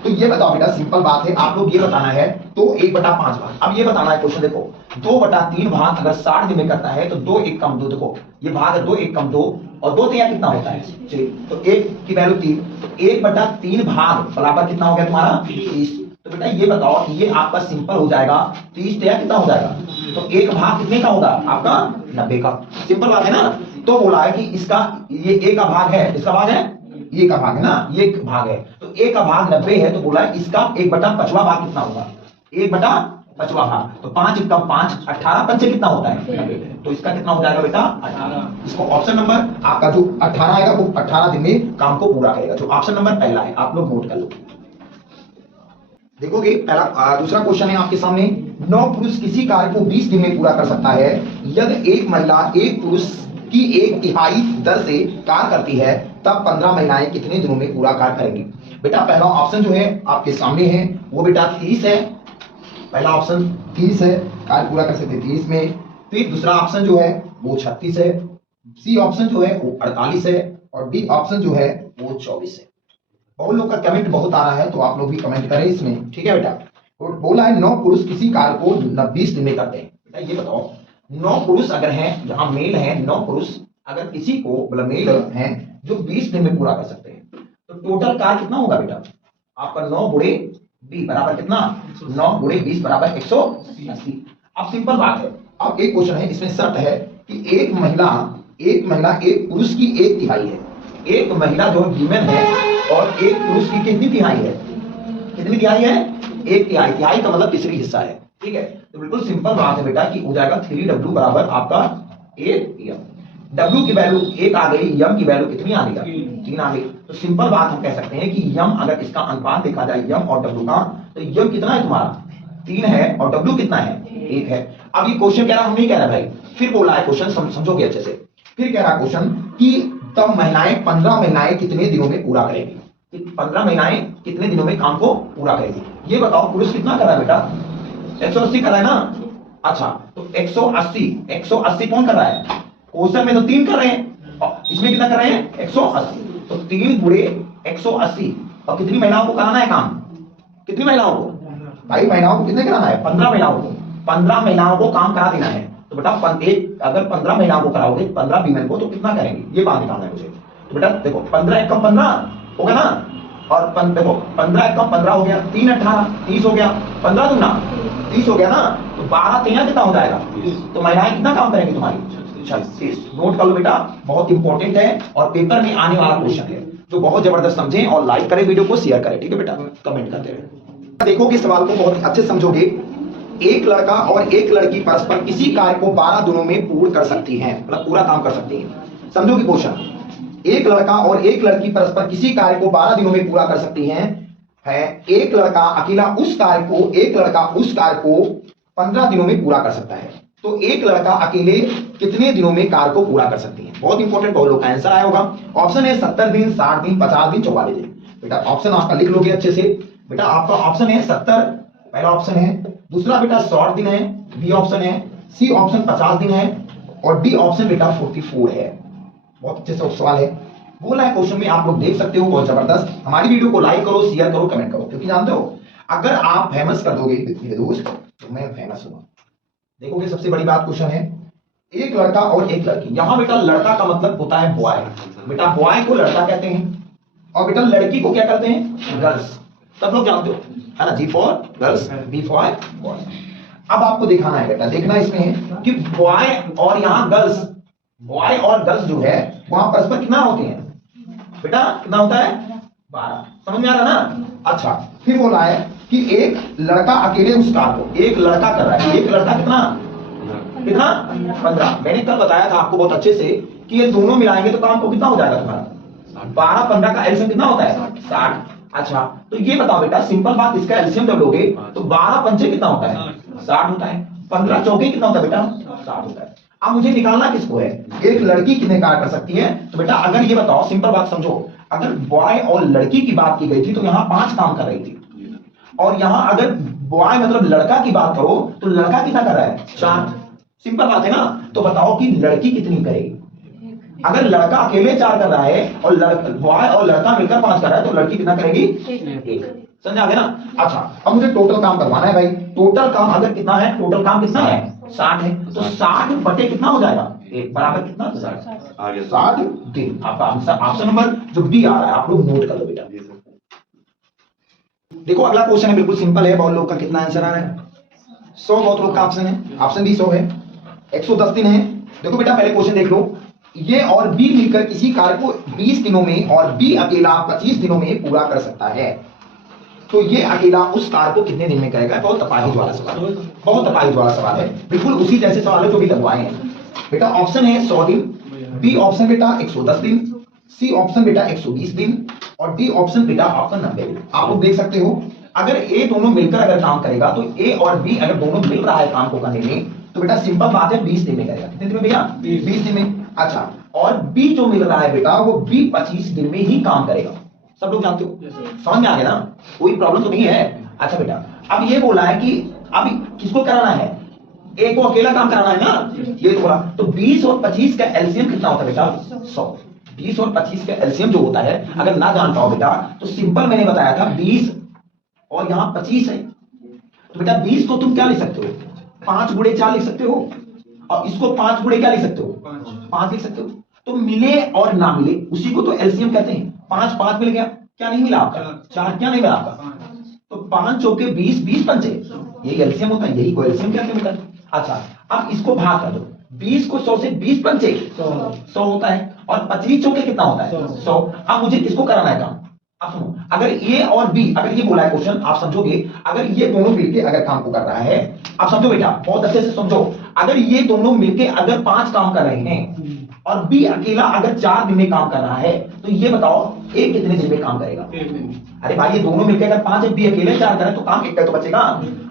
तो ये बताओ बेटा, सिंपल बात है, आप लोग ये बताना है तो 1/5 भाग। अब ये बताना है क्वेश्चन, देखो 2/3 भाग अगर 60 दिन में करता है तो 2 1 कम 2, देखो ये भाग है 2 1 कम 2, और 2 3 कितना होता है? 6, तो 1 की वैल्यू 3, तो 1/3 भाग बराबर कितना हो गया तुम्हारा? 30। तो बेटा ये बताओ, ये आपका सिंपल हो जाएगा, 30 कितना हो जाएगा? तो 1 भाग कितने का होगा आपका? 90 का। सिंपल बात है ना। तो बोला है कि इसका ये A का भाग है, इसका भाग है, ये का भाग है ना, ये भाग है, तो A का भाग 90 है, तो बोला है इसका 1/5वां भाग कितना होगा? 1/5 भाग, तो 5 × 5 18, 5 से कितना होता है, तो इसका कितना हो जाएगा बेटा 18। इसको ऑप्शन नंबर आपका जो 18 आएगा वो 18 दिन में काम को पूरा करेगा, जो ऑप्शन नंबर पहला है आप लोग नोट कर लो। देखोगे पहला दूसरा क्वेश्चन है आपके सामने, 9 पुरुष किसी कार्य को 20 दिन में पूरा कर सकता है यदि एक महिला एक पुरुष की 1/3 दर से कार्य करती है, तब 15 महिलाएं कितने दिनों में पूरा कार्य करेंगी। बेटा पहला ऑप्शन जो है आपके सामने है वो बेटा 30 है, पहला ऑप्शन 30 है, कार्य पूरा कर सकते 30 में। फिर दूसरा ऑप्शन जो है वो 36 है, सी ऑप्शन जो है वो 48 है, और डी ऑप्शन जो है वो 24 है। बहुत लोग का कमेंट बहुत आ रहा है, तो आप लोग भी कमेंट करें इसमें, ठीक है बेटा। तो बोला है 9 पुरुष किसी कार्य को 20 दिन में करते हैं। बेटा ये बताओ 9 पुरुष अगर हैं, जहां मेल है 9 पुरुष अगर किसी को मतलब मेल हैं जो 20 दिन में पूरा कर सकते हैं, तो टोटल कार्य कितना होगा बेटा आपका 9 गुणे 20 बराबर कितना, 9 गुणे 20 बराबर 180। अब सिंपल बात है, अब एक क्वेश्चन है इसमें शर्त है कि एक महिला एक पुरुष की 1/3 है, एक महिला जो वीमेन है और एक पुरुष की कितनी तिहाई है, कितनी तिहाई है, 1/3, तिहाई का मतलब तीसरी हिस्सा है, ठीक है। तो बिल्कुल सिंपल बात है बेटा कि हो जाएगा 3W बराबर आपका 8M। W की वैल्यू 1 आ गई, M की वैल्यू कितनी आ गई, 3 आ गई। तो सिंपल बात हम कह सकते हैं कि M अगर इसका अनुपात देखा जाए M और W का, तो M कितना है तुम्हारा 3 है और W कितना है 1 है। अब ये क्वेश्चन कह रहा हम नहीं कह रहे भाई, फिर बोला है क्वेश्चन समझोगे अच्छे से। फिर कह रहा क्वेश्चन कि तब महिलाएं 15 महिलाएं कितने दिनों में पूरा करेगी, 15 महिलाएं कितने दिनों में काम को पूरा करेगी। ये बताओ पुरुष कितना कर रहा है बेटा 180 कर रहा है ना, अच्छा तो 180 कौन कर रहा है, क्वेश्चन में तो 3 कर रहे हैं और इसमें कितना कर रहे हैं 180, तो 3 गुणे 180 और कितनी महिलाओं को कराना है काम, कितनी महिलाओं को भाई, महिलाओं को कितने कराना है 15 महिलाओं को, 15 महिलाओं को काम करा देना है। तो बेटा अगर 15 महिलाओं को कराओगे 15 वीमेन को, तो कितना करेंगे ये बात निकालना है मुझे। तो बेटा देखो 15 × 15 होगा ना, और देखो 15 × 15 हो गया, 3 18 30 हो गया, 15 दूना 30 हो गया ना, तो 12 13 कितना हो जाएगा, तो महिलाएं कितना काम करेंगी तुम्हारी 36। नोट कर लो बेटा, बहुत इंपॉर्टेंट है और पेपर में आने वाला क्वेश्चन है, जो बहुत जबरदस्त समझें और लाइक करें, वीडियो को शेयर करें, ठीक है बेटा, कमेंट करते रहे। देखोगे सवाल को बहुत अच्छे समझोगे, एक लड़का और एक लड़की परस्पर किसी कार्य को 12 दिनों में पूर्ण कर सकती हैं, मतलब पूरा काम कर सकती हैं। समझोगे क्वेश्चन, एक लड़का और एक लड़की परस्पर किसी कार्य को 12 दिनों में पूरा कर सकती हैं, है एक लड़का अकेला उस कार्य को 15 दिनों में पूरा कर सकता है, तो एक लड़का अकेले कितने दिनों में कार्य को पूरा कर सकती है। बहुत इंपॉर्टेंट, बहुत लोग का आंसर आया होगा। ऑप्शन है 70 दिन, 60 दिन, 50 दिन, 44 दिन। बेटा ऑप्शन आपका लिख लोगे अच्छे से। बेटा आपका ऑप्शन है 70 पहला ऑप्शन है, दूसरा बेटा 60 दिन है, बी ऑप्शन है, सी ऑप्शन 50 दिन है, और डी ऑप्शन बेटा 44 है। बहुत अच्छे से सवाल है, बोला है क्वेश्चन में, आप लोग देख सकते हो, बहुत जबरदस्त। हमारी वीडियो को लाइक करो, शेयर करो, कमेंट करो, क्योंकि जानते हो अगर आप फेमस कर दोगे मेरे दोस्त तो मैं फेमस हूँ। देखोगे सबसे बड़ी बात क्वेश्चन है, एक लड़का और एक लड़की। यहां बेटा लड़का का मतलब होता है बॉय, बेटा बॉय को लड़का कहते हैं, और बेटा लड़की को क्या कहते हैं गर्ल्स, सब लोग जानते हो है ना, G for girls, B for boys. अब आपको दिखाना है बेटा, देखना इसमें है कि बॉय और यहाँ गर्ल्स, बॉय और गर्ल्स जो है वहां परस्पर कितना होते हैं बेटा, कितना होता है 12। समझ में आ रहा ना। अच्छा फिर बोला है कि एक लड़का अकेले उस कार्य को, एक लड़का कर रहा है, एक लड़का कितना 15। मैंने कल बताया था आपको बहुत अच्छे से कि ये दोनों मिलाएंगे तो काम को कितना हो जाएगा तुम्हारा 12 15 का एलसीएम कितना होता है 60। अच्छा तो ये बताओ बेटा, सिंपल बात, इसका एलसीएम जब लोगे तो 12 पंचे कितना होता है 60 होता है, 15 चौके कितना होता है बेटा 60 होता है। अब मुझे निकालना किसको है, एक लड़की कितने कार्य कर सकती है। तो बेटा अगर ये बताओ, सिंपल बात समझो, अगर बॉय और लड़की की बात की गई थी तो यहाँ 5 काम कर रही थी, और यहाँ अगर बॉय मतलब लड़का की बात करो तो लड़का कितना कर रहा है 4। सिंपल बात है ना। तो बताओ कि लड़की कितनी करेगी। अगर लड़का अकेले 4 कर रहा है और बॉय और लड़का मिलकर 5 कर रहा है तो लड़की कितना करेगी 1। समझ आ गया ना। अच्छा अब मुझे टोटल काम करवाना है भाई। टोटल काम अगर कितना है, टोटल काम कितना है 60 है, तो 60 बटे कितना हो जाएगा 1 बराबर कितना 60 दिन। आपका ऑप्शन नंबर जो डी आ रहा है आप लोग नोट कर लो बेटा। देखो अगला क्वेश्चन है, बिल्कुल सिंपल है। बहुत लोग का कितना आंसर आ रहा है 100, बहुत लोग का ऑप्शन है, ऑप्शन भी 100 है। 110 दिन है। देखो बेटा पहले क्वेश्चन देख लो, ये और बी मिलकर किसी कार्य को 20 दिनों में और बी अकेला 25 दिनों में पूरा कर सकता है। तो ये अकेला उस कार को कितने दिन में करेगा? बहुत अपाहिज वाला सवाल है, बहुत अपाहिज वाला सवाल है, बिल्कुल उसी जैसे सवाल है जो भी लगवाए हैं बेटा। ऑप्शन है 100 दिन, बी ऑप्शन बेटा 110 दिन, सी ऑप्शन बेटा 120 दिन और डी ऑप्शन बेटा आपका 90 दिन। आप लोग देख सकते हो अगर ए दोनों मिलकर अगर काम करेगा तो ए और बी अगर दोनों मिल रहा है काम को करने में तो बेटा सिंपल बात है 20 दिन में करेगा। कितने दिन में भैया? 20 दिन में। अच्छा, और बी जो मिल रहा है बेटा वो बी 25 दिन में ही काम करेगा। सब लोग जानते हो, समझ में आ गया ना? कोई प्रॉब्लम तो नहीं है। अच्छा बेटा, अब ये बोला है कि अब किसको कराना है? ए को अकेला काम कराना है ना, ये तो बोला। तो 20 और 25 का एलसीएम कितना होता है बेटा? 100। 20 और 25 का एलसीएम जो होता है, अगर ना जान पाओ बेटा तो सिंपल मैंने बताया था 20 और यहाँ 25 है, तो बेटा 20 को तुम क्या लिख सकते हो? 5 गुणे 4 लिख सकते हो, और इसको 5 गुणे क्या लिख सकते हो? 5 लिख सकते हो। तो मिले और ना मिले उसी को तो एलसीएम कहते हैं। 5 5 मिल गया, क्या नहीं मिला आपका? 4 क्या नहीं मिला आपका? तो 5 चौके 20, 20 पंचे, यही एलसीएम होता है, यही को एलसीएम कहते हैं बेटा। अच्छा, अब इसको भाग कर दो, 20 को 100 से 20 पंचे 100 होता है, और 25 चौके कितना होता है? 100। अब मुझे किसको कराना है काम? आप सुनो, अगर ए और बी, अगर ये बोला है क्वेश्चन, आप समझोगे, अगर ये दोनों मिलके अगर काम को कर रहा है, आप समझो बेटा, बहुत अच्छे से समझो, अगर ये दोनों मिलके अगर 5 काम कर रहे हैं और बी अकेला अगर 4 दिन में काम कर रहा है, तो ये बताओ ए कितने दिन में काम करेगा? अरे भाई, ये दोनों मिलकर अगर 5 है, बी अकेले 4 करे तो काम एक तो बचेगा।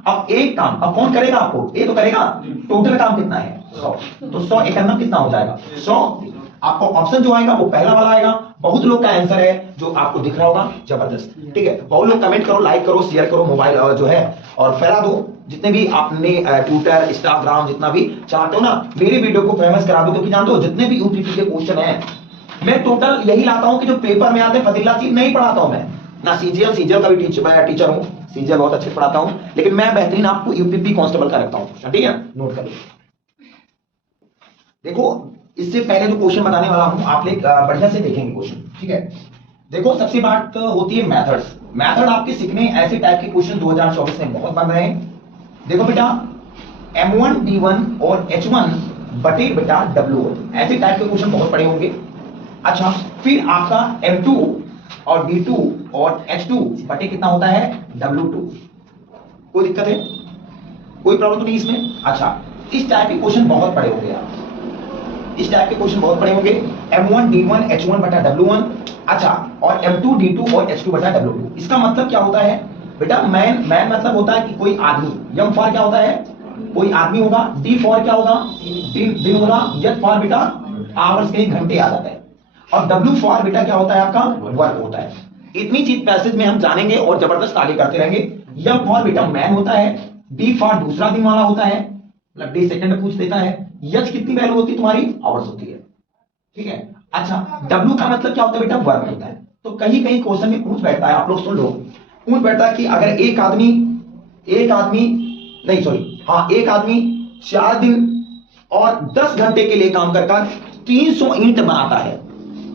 अब एक काम अब कौन करेगा? आपको ए तो करेगा। टोटल काम कितना है? 100। तो 100 एकम कितना हो जाएगा? 100। आपको ऑप्शन जो आएगा वो पहला वाला आएगा। बहुत लोग का आंसर है जो आपको दिख रहा होगा, जबरदस्त, ठीक है। बहुत लोग कमेंट करो, लाइक करो, शेयर करो, मोबाइल जो है और फैला दो। जितने भी आपने ट्विटर, इंस्टाग्राम जितना भी चाहते हो ना, मेरी वीडियो को फेमस करा दो, क्योंकि जानते हो जितने भी यूपीपी के क्वेश्चन है मैं टोटल यही लाता हूं कि जो पेपर में आते हैं। फजीला चीज नहीं पढ़ाता हूं मैं ना, सीजीएल का भी टीचर हूं, सीजीएल बहुत अच्छे पढ़ाता हूं, लेकिन मैं बेहतरीन आपको यूपीपी कांस्टेबल का रखता हूं, ठीक है, नोट कर लो। देखो, इससे पहले जो क्वेश्चन बताने वाला हूं आप लोग बढ़िया से देखेंगे क्वेश्चन, ठीक है। देखो, सबसे बात होती है मेथड्स। मेथड आपके सीखने ऐसे टाइप के क्वेश्चन 2024 में बहुत बन रहे हैं। देखो बेटा, M1 D1 और H1 बटे बेटा W1, ऐसे टाइप के क्वेश्चन बहुत पड़े होंगे। अच्छा, फिर आपका M2 और D2 और H2 बटे कितना होता है? W2। कोई दिक्कत है? कोई प्रॉब्लम तो नहीं इसमें? अच्छा, इस टाइप के क्वेश्चन बहुत पड़े होंगे आप, इस टाइप के क्वेश्चन बहुत पड़े होंगे। M1 D1 H1 बटा W1। अच्छा, और M2 D2 और H2 बटा W2। इसका मतलब क्या होता है बेटा? मैन मतलब होता है कि कोई आदमी। M फॉर क्या होता है? कोई आदमी होगा। D फॉर क्या होगा? दिन होगा। H फॉर बेटा आवर्स के घंटे आ जाता है, और W फॉर बेटा क्या होता है? आपका वर्क होता है। इतनी चीज पैसेज में हम जानेंगे और जबरदस्त आगे करते रहेंगे। M फॉर बेटा मैन होता है, D फॉर दूसरा दिन वाला होता है, मतलब डे सेकंड में पूछ देता है। H कितनी वैल्यू होती है तुम्हारी? आवर्स होती है, ठीक है। अच्छा, W का मतलब क्या होता है बेटा? वर्क होता है। तो कहीं कहीं क्वेश्चन में पूछ बैठता है, आप लोग सुन लो, पूछ बैठता है कि अगर एक आदमी नहीं सॉरी हाँ एक आदमी 4 दिन और 10 घंटे के लिए काम कर 300 ईंट बनाता है।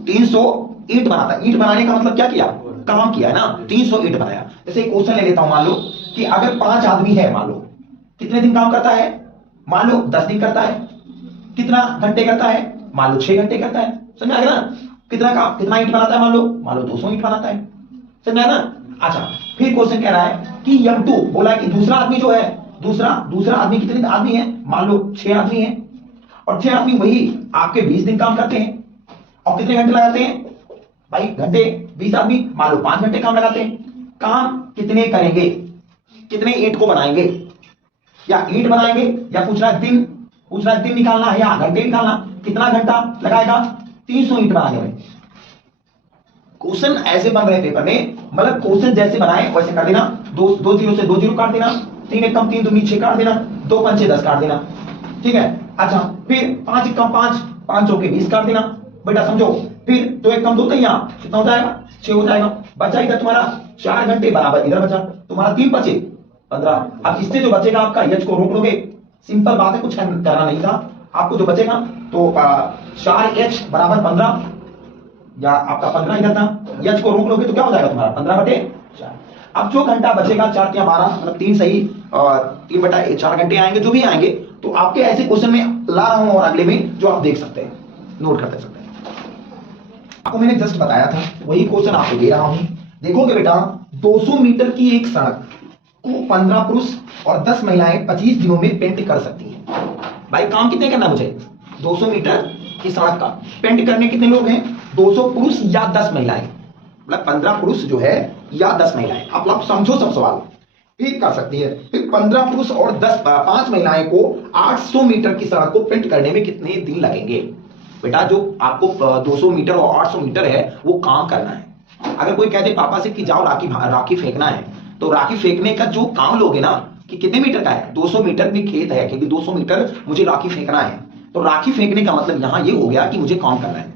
300 ईंट बनाता है। ईंट बनाने का मतलब क्या किया? काम किया है ना, 300 ईंट बनाया। जैसे क्वेश्चन ले लेता हूं, मान लो कि अगर 5 आदमी है, मान लो कितने दिन काम करता है? मान लो 10 दिन करता है। कितना घंटे करता है? मान लो 6 घंटे करता है। समझ आ गया ना? कितना ईंट बनाता है? मान लो 200 ईंट बनाता है। समझ आया ना? अच्छा, फिर क्वेश्चन कह रहा है कि M2 बोला है कि दूसरा आदमी जो है, दूसरा आदमी कितने आदमी है? मान लो 6 आदमी है, और 6 आदमी वही आपके 20 दिन काम करते हैं, और कितने घंटे लगाते हैं भाई? घंटे। 20 आदमी मान लो 5 घंटे काम लगाते हैं। काम कितने करेंगे? कितने ईंट को बनाएंगे? या ईंट बनाएंगे, या पूछ रहा है दिन निकालना है या घंटे निकालना? कितना घंटा लगाएगा? 300 ईंट बनाने में। क्वेश्चन ऐसे बन रहे पेपर में, मतलब क्वेश्चन जैसे बनाए वैसे कर देना। 2 जीरो से 2 जीरो काट देना, 3 एकम 3 दूनी 6 काट देना, 2 पंचे 10 काट देना, ठीक है। अच्छा, फिर 5 एकम 5, 5 चौके 20 काट देना बेटा, समझो। फिर 2 एकम 2 तैयार, कितना हो जाएगा? 6 हो जाएगा। बचा इधर तुम्हारा 4 घंटे बराबर, इधर बचा तुम्हारा 3 बचे 15। अब इससे जो बचेगा आपका H को रोक लोगे, सिंपल बात है, कुछ करना नहीं था आपको। जो बचेगा तो 4H बराबर 15, या आपका 15 इधर था, H को रोक लोगे तो क्या हो जाएगा तुम्हारा? 15/4। अब जो घंटा बचेगा 4 या 12, मतलब 3 सही और 3/4 घंटे आएंगे, जो भी आएंगे। तो आपके ऐसे क्वेश्चन में ला रहा हूं और अगले में जो आप देख सकते हैं, नोट करते सकते हैं। आपको मैंने जस्ट बताया था, वही क्वेश्चन आपको दे रहा हूं। देखोगे बेटा, 200 मीटर की एक सड़क को 15 पुरुष और 10 महिलाएं 25 दिनों में पेंट कर सकती हैं। भाई काम कितने करना मुझे? 200 मीटर की सड़क का पेंट करने कितने लोग हैं? 200 पुरुष या 10 महिलाएं, मतलब 15 पुरुष जो है या 10 महिलाएं। आप लोग समझो सब सवाल, ठीक कर सकती है। फिर 15 पुरुष और 5 महिलाएं को 800 मीटर की सड़क को पेंट करने में कितने दिन लगेंगे? बेटा जो आपको 200 मीटर और 800 मीटर है वो काम करना है। अगर कोई कहते पापा से कि जाओ राखी फेंकना है, तो राखी फेंकने का जो काम लोगे ना कि कितने मीटर का है? 200 मीटर में खेत है, क्योंकि 200 मीटर मुझे राखी फेंकना है, तो राखी फेंकने का मतलब यहाँ ये हो गया कि मुझे काम करना है।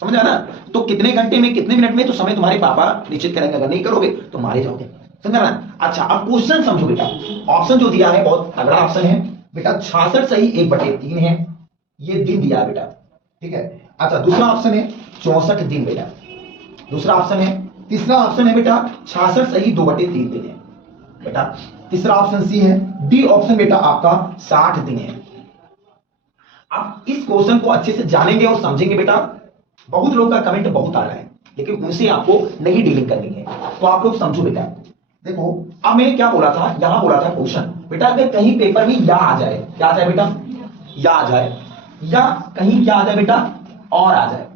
समझ आया ना? तो कितने घंटे में कितने मिनट में, तो समय तुम्हारे पापा निश्चित करेंगे। अगर नहीं करोगे तो मारे जाओगे। समझ रहा? अच्छा अब क्वेश्चन समझो बेटा। ऑप्शन जो दिया है बहुत तगड़ा ऑप्शन है बेटा। 66 सही 1/3 है, ये दिन दिया है बेटा, ठीक है। अच्छा दूसरा ऑप्शन है 64 दिन बेटा, दूसरा ऑप्शन है। तीसरा ऑप्शन है बेटा 66 सही 2/3 दिन है बेटा। तीसरा ऑप्शन सी है। डी ऑप्शन बेटा आपका 60 दिन है। आप इस क्वेश्चन को अच्छे से जानेंगे और समझेंगे बेटा। बहुत लोग का कमेंट बहुत आ रहा है, लेकिन उनसे आपको नहीं डीलिंग करनी है, तो आप लोग समझो बेटा। देखो अब मैंने क्या बोला था, यहां बोला था क्वेश्चन बेटा, अगर कहीं पेपर में या आ जाए, क्या आ जाए बेटा? या आ जाए, या कहीं क्या आ जाए बेटा? और आ जाए,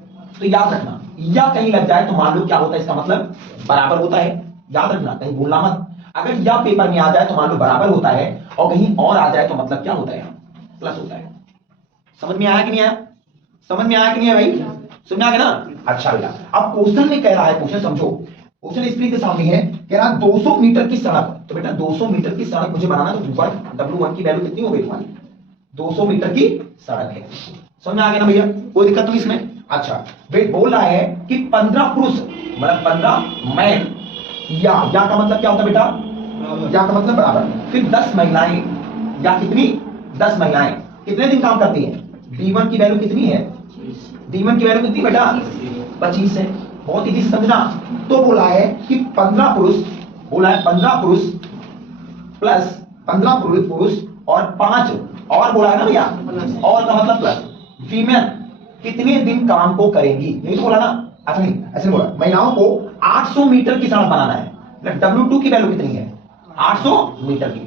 तो याद रखना या कहीं लग जाए तो मान लो क्या होता है, इसका मतलब बराबर होता है। याद रखना, कहीं भूलना मत। अगर या पेपर में आ जाए तो मान लो बराबर होता है, और कहीं और आ जाए तो मतलब क्या होता है? प्लस होता है। समझ में आया कि नहीं आया? समझ में आया कि नहीं है भाई? समझ में आ गया ना? अच्छा बेटा अब क्वेश्चन में कह रहा है, क्वेश्चन समझो। क्वेश्चन स्क्रीन के सामने है, कह रहा 200 मीटर की सड़क। तो बेटा 200 मीटर की सड़क मुझे बनाना, तो W1 की वैल्यू कितनी हो गई तुम्हारी? 200 मीटर की सड़क है। समझ में आ गया ना भैया? कोई दिक्कत नहीं इसमें? अच्छा वेट बोल रहा है कि 15 पुरुष मतलब 15 मैन, या का मतलब क्या होता है बेटा? या का मतलब बराबर। फिर 10 महिलाएं, या कितनी? 10 महिलाएं कितने दिन काम करती हैं? D1 की वैल्यू कितनी है? D1 की वैल्यू कितनी बेटा? 25 है। बहुत इजी समझना। तो बोला है कि 15 पुरुष, बोला है 15 पुरुष प्लस 15 पुरुष और 5 और बोला है ना भैया, और का मतलब प्लस फीमेल कितने दिन काम को करेंगी, यही बोला ना? अच्छा नहीं ऐसे बोला, महिलाओं को 800 मीटर की सड़क बनाना है। W2 की वैल्यू कितनी है? 800 मीटर की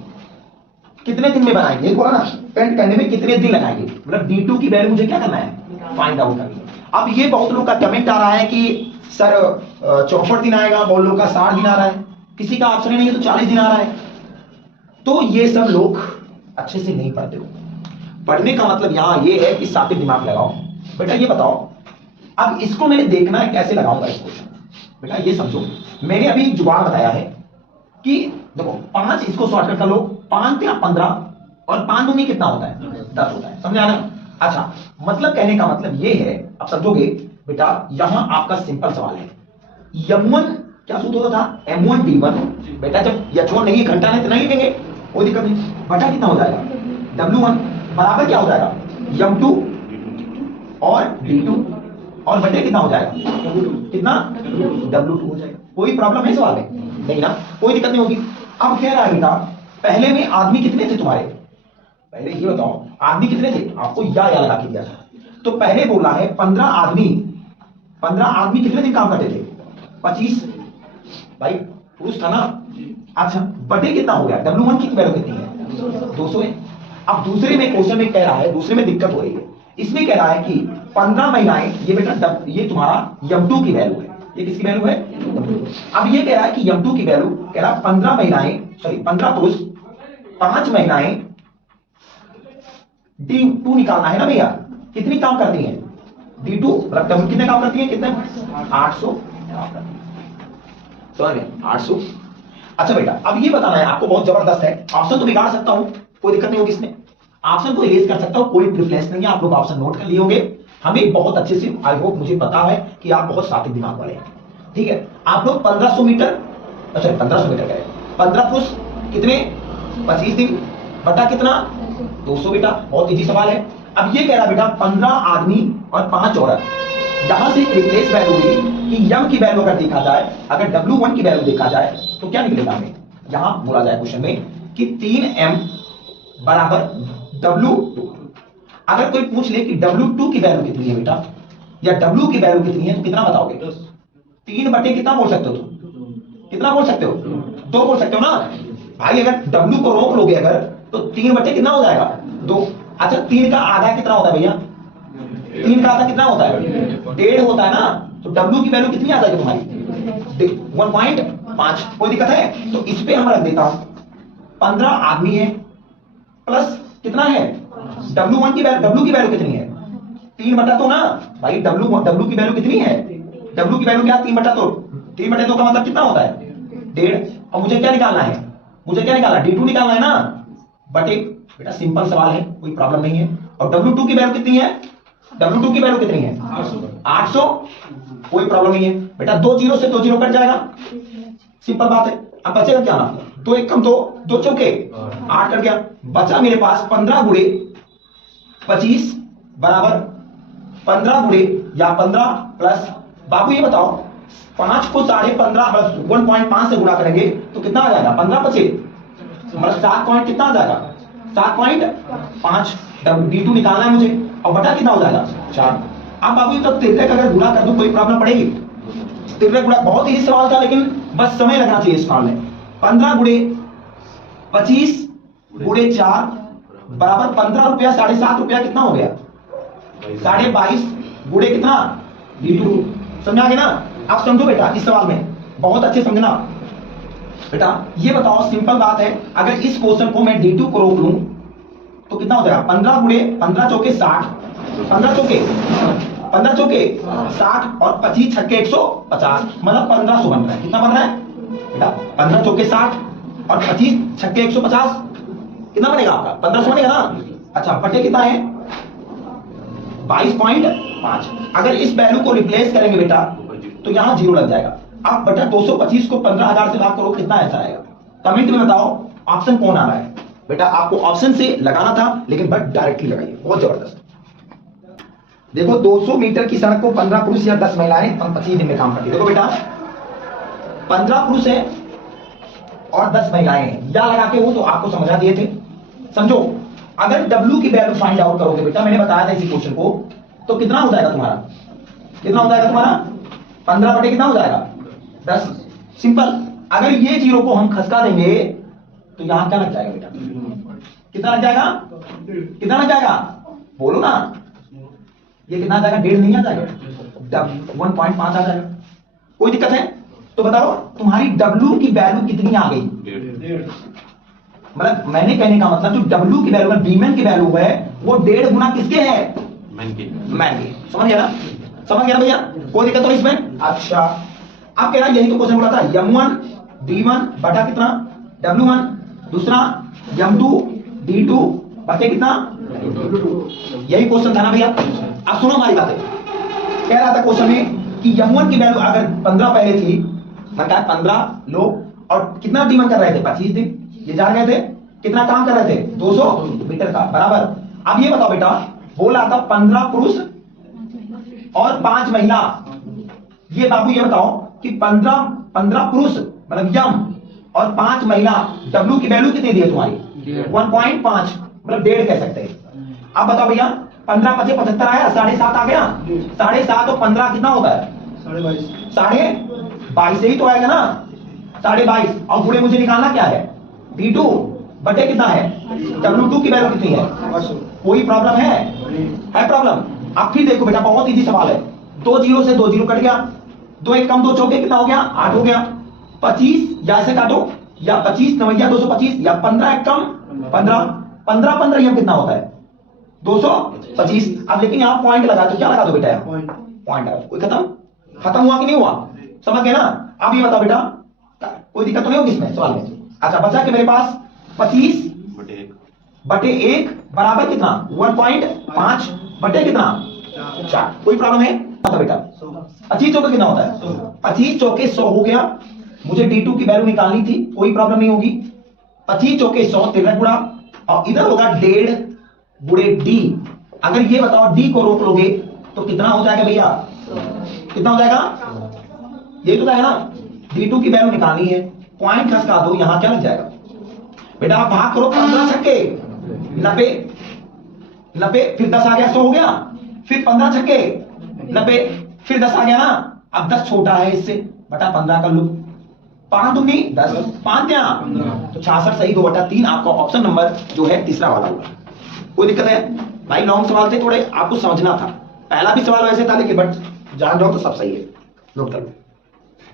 कितने दिन में बनाएंगे, यही बोला ना? पेंट करने में कितने दिन लगाएंगे, मतलब D2 की वैल्यू मुझे क्या करना है? फाइंड आउट करनी है। अब ये बहुत लोग का कमेंट आ रहा है कि सर 64 दिन आएगा, बहुत लोग का 60 दिन आ रहा है, किसी का ऑप्शन ही नहीं है तो 40 दिन आ रहा है। तो ये सब लोग अच्छे से नहीं पढ़ते हो। पढ़ने का मतलब यहां ये है कि साथ दिमाग लगाओ। बेटा ये बताओ, अब इसको मैंने देखना है कैसे लगाऊंगा इस क्वेश्चन। बेटा ये समझो, मैंने अभी एक जुगाड़ बताया है कि देखो 5 इसको शॉर्टकट कर लो, 5 या 15 और 5 दूनी कितना होता है? 10 होता है। समझ आना? अच्छा मतलब कहने का मतलब ये है, अब समझोगे बेटा। यहां आपका सिंपल सवाल है, M1 क्या सूत्र होता था? M1 D1। बेटा जब H1 नहीं घंटा नहीं तो नहीं लिखेंगे, कोई दिक्कत नहीं। बटा कितना हो जाएगा? W1 बराबर क्या हो जाएगा? M2 और D2, और बटे कितना हो जाएगा? कितना? W2 हो जाएगा। कोई प्रॉब्लम है सवाल में? नहीं ना, कोई दिक्कत नहीं होगी। अब कह रहा है बेटा पहले में आदमी कितने थे तुम्हारे? पहले ये बताओ आदमी कितने थे? आपको या लगा के दिया था। तो पहले बोला है 15 आदमी कितने दिन काम करते थे? 25 भाई पुरुष था ना? अच्छा बटे कितना हो गया? W1 की वैल्यू कितनी है? 200 है। अब दूसरे में क्वेश्चन में कह रहा है, दूसरे में दिक्कत हो रही है। इसमें कह रहा है कि 15 महिलाएं, ये बेटा ये तुम्हारा M2 की वैल्यू है। ये किसकी वैल्यू है? अब ये कह रहा है कि M2 की वैल्यू, कह रहा 15 महिलाएं, सॉरी 15 पुरुष 5 महिलाएं, D2 निकालना है ना भैया। कितनी काम करती हैं? D2 मतलब कितने काम करती हैं? कितने? 800 काम करती हैं। समझ गए? 800। अच्छा बेटा अब ये बताना है आपको, बहुत जबरदस्त है। ऑप्शन तो बिगाड़ सकता हूं, कोई दिक्कत नहीं होगी इसमें। ऑप्शन को इरेज कर सकता हूं, कोई प्रिफरेंस नहीं है। आप लोग ऑप्शन नोट कर लिए होंगे। हमें बहुत अच्छे से, आई होप मुझे पता है कि आप बहुत सात्विक दिमाग वाले हैं। ठीक है, आप लोग 1500 मीटर, अच्छा 1500 मीटर करें, 15 पुरुष कितने? 25 दिन, बटा कितना? 200 बेटा। बहुत इजी सवाल है। अब ये कह रहा बेटा 15 आदमी और 5 औरत, यहां से रिप्लेस वैल्यू हुई कि M की वैल्यू अगर देखा जाए, अगर W1 की वैल्यू देखा जाए तो क्या निकलेगा? हमें यहां बोला जाए क्वेश्चन में कि 3M बराबर W2। अगर कोई पूछ ले कि W2 की वैल्यू कितनी है बेटा, या W की वैल्यू कितनी है, तो कितना बताओगे? 3 बटे कितना बोल सकते हो तुम? कितना बोल सकते हो? 2 बोल सकते हो ना भाई। अगर W को रोक लोगे अगर तो 3 बटे कितना हो जाएगा? 2। अच्छा 3 का आधा कितना होता है भैया? 3 का आधा कितना होता है? 1.5 होता है ना। तो W की वैल्यू कितनी आ जाएगी तुम्हारी? 1.5। कोई दिक्कत है? तो इस पे हम रख देता हूं 15 आदमी है प्लस कितना है W1 की वैल्यू कितनी है? 3 बटा 2 ना भाई। W की वैल्यू कितनी है? W की वैल्यू क्या? 3 बटा 2। 3 बटे 2 का मतलब कितना होता है? 1.5। और मुझे क्या निकालना है? मुझे क्या निकालना? D2 निकालना है ना बटे। बेटा सिंपल सवाल है, कोई प्रॉब्लम नहीं है। और W2 की वैल्यू कितनी है? W2 की वैल्यू कितनी है? 800। कोई प्रॉब्लम नहीं है बेटा। 2 0 से 2 0 कट जाएगा, सिंपल बात है। अब बचेगा क्या ना? 2 1 कम 2, 2 चौके 8 कट गया। बचा मेरे पास 15 गुणे 25 बराबर 15 गुणे या 15 प्लस। बाबू ये बताओ 5 को 15.5 प्लस 1.5 से गुणा करेंगे तो कितना आ जाएगा? 15 बचे मतलब 7 पॉइंट कितना आ जाएगा? 7.5। D2 निकालना है मुझे और बटा कितना हो जाएगा? 4। अब बाबू ये तो तिरक अगर गुणा कर दूं कोई प्रॉब्लम पड़ेगी? तिरक गुणा बहुत इजी सवाल था लेकिन बस समय लगना चाहिए इस सवाल में। 15 गुणे 25 गुणे 4 बराबर 15 रुपया 7.5 रुपया कितना हो गया? 22.5 गुणे कितना? D2। समझ आ गया ना? आप समझो बेटा इस सवाल में बहुत अच्छे समझना बेटा। ये बताओ सिंपल बात है, अगर इस क्वेश्चन को मैं D2 को रोक लूं तो कितना हो जाएगा? 15 गुणे 15 चौके 60, 15 चौके 60 और 25 छक्के 150 मतलब 1500 बन रहा है। कितना बन रहा है बेटा? 15 चौके 60 और 25 छक्के 150 कितना बनेगा आपका? 1500 बनेगा ना। अच्छा बटे कितना है? 22.5। अगर इस वैल्यू को रिप्लेस करेंगे बेटा तो यहां 0 लग जाएगा। अब बटा 225 को 15,000 से भाग करो कितना ऐसा आएगा? कमेंट में बताओ ऑप्शन कौन आ रहा है बेटा। आपको ऑप्शन से लगाना था लेकिन बट डायरेक्टली लगाइए, बहुत जबरदस्त। देखो 200 मीटर की सड़क को 15 पुरुष या 10 महिलाएं हम 25 दिन में काम करती है। देखो बेटा 15 पुरुष है और 10 महिलाएं हैं, या लगा के वो तो आपको समझा दिए थे। समझो अगर W की वैल्यू फाइंड आउट करोगे बेटा, मैंने बताया था इसी क्वेश्चन को, तो कितना हो जाएगा तुम्हारा? कितना हो जाएगा तुम्हारा? 15 बटे कितना हो जाएगा? 10। सिंपल। अगर ये 0 को हम खसका देंगे तो यहां क्या लग जाएगा बेटा? कितना लग जाएगा? कितना लग जाएगा? बोलो ना। ये कितना आ जाएगा? 1.5 नहीं आ जाएगा? 1.5 आ जाएगा। कोई दिक्कत है? तो बताओ तुम्हारी W की वैल्यू कितनी आ गई? 1.5। मतलब मैंने कहने का मतलब जो W की वैल्यू है, बीमैन की वैल्यू है वो 1.5 गुना किसके है? मैन के। समझ गया ना? समझ गया ना भैया? कोई दिक्कत तो इसमें? अच्छा अब कह रहा यही तो क्वेश्चन बोला था, M1 D1 बटा कितना? W1। दूसरा M2 D2 बटे कितना? यही क्वेश्चन था ना भैया। अब सुनो हमारी बातें। कह रहा था क्वेश्चन में कि M1 की वैल्यू अगर 15 पहले थी, मतलब 15 लोग और कितना D1 कर रहे थे? 25 दिन। ये जान गए थे कितना काम कर रहे थे? 200 मीटर का बराबर। अब ये बताओ बेटा, बोला था 15 पुरुष और 5 महिला। ये बाबू ये बताओ कि 15 पुरुष मतलब यम और 5 महिला, W की वैल्यू कितनी दी है तुम्हारी? 1.5 मतलब 1.5 कह सकते हैं। अब बताओ भैया 15 × 5 = 75 आया, 7.5 आ गया। 7.5 और 15 कितना होता है? 22.5 ही तो आएगा ना। 22.5 और गुणे मुझे निकालना क्या है? D2 बटे कितना है? W2 की वैल्यू कितनी है? कोई प्रॉब्लम है? प्रॉब्लम? अब फिर देखो बेटा बहुत इजी सवाल है। 2 0 से 2 0 कट गया, 2 1 कम 2 चौके कितना हो गया? 8 हो गया। 25 या ऐसे काटो, या 25 9 225 या 15 1 कम 15, 15 15 यह कितना होता है? 225। अब लेकिन यहाँ पॉइंट लगा दो, क्या लगा दो बेटा? पॉइंट लगा दो। कोई खत्म हुआ कि नहीं हुआ? समझ गए ना? अब ये बताओ बेटा कोई दिक्कत तो नहीं होगी इसमें सवाल में? अच्छा बचा के मेरे पास 25 बटे 1 बराबर कितना? 1.5 बटे कितना? 4। कोई प्रॉब्लम है? बेटा 25 चौके कितना होता है? 25 चौके 100 हो गया। मुझे D2 की वैल्यू निकालनी थी, कोई प्रॉब्लम नहीं होगी। 25 चौके 100 13 गुणा और इधर होगा 1.5 गुणे D। अगर ये बताओ D को रोक लोगे तो कितना हो जाएगा भैया? कितना हो जाएगा? ये तो है ना। D2 की वैल्यू निकालनी है, पॉइंट खसका दो, यहां क्या लग जाएगा बेटा? आप भाग करो 15 छक्के 90, फिर 10 आ गया 100 हो गया, फिर 15 छक्के 90, फिर 10 आ गया ना। अब 10 छोटा है इससे, बटा 15 कर लो। 5 दूनी 10, 5 क्या तो 66 सही 2/3 आपका ऑप्शन नंबर जो है तीसरा वाला होगा। कोई दिक्कत है भाई? लॉन्ग सवाल थे, थोड़े आपको समझना था। पहला भी सवाल वैसे था लेकिन बट जान जाओ तो सब सही है। नोट कर लो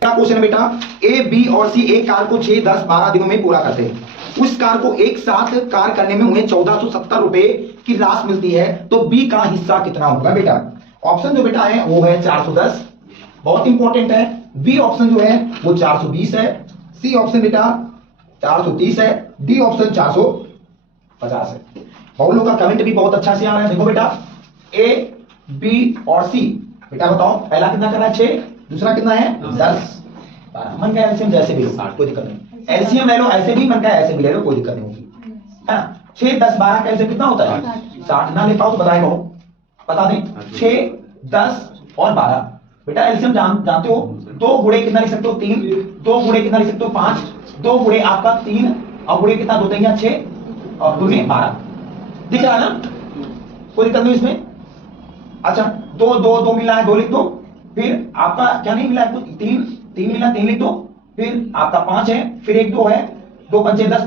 क्या क्वेश्चन है बेटा। ए, बी और सी एक कार को 6, 10, 12 दिनों में पूरा करते हैं। उस कार को एक साथ कार करने में उन्हें 1470 रुपए की राशि मिलती है, तो बी का हिस्सा कितना होगा बेटा? ऑप्शन जो बेटा है वो है 410, बहुत इंपॉर्टेंट है। बी ऑप्शन जो है वो 420 है। सी ऑप्शन बेटा 430 है। डी ऑप्शन 450 है। बहुत लोग का कमेंट भी बहुत अच्छा से आ रहा है। देखो बेटा ए, बी और सी, बेटा बताओ पहला कितना कर रहा है 6, दूसरा कितना है 10, 12। मन का एलसीएम जैसे भी लो कोई दिक्कत नहीं, एलसीएम ले लो ऐसे भी, मन का ऐसे भी ले लो कोई दिक्कत नहीं होगी, है ना। 6, 10, 12 का एलसीएम कितना होता है 60। ना ले पाओ तो बताएगा हो, बता दें 6, 10 और 12। बेटा एलसीएम जानते हो, 2 गुणे कितना लिख सकते हो 3, 2 गुणे कितना लिख सकते हो 5, 2 गुणे आपका 3 और गुणे कितना 2 3 6 और 2 12। दिख रहा है ना, कोई दिक्कत नहीं इसमें। अच्छा 2 2 2 मिला है 2 लिख दो, फिर आपका क्या नहीं मिला है कुछ 3 3 मिला 3 लिख दो, फिर आपका 5 है, फिर 1 2 है, 2 5 10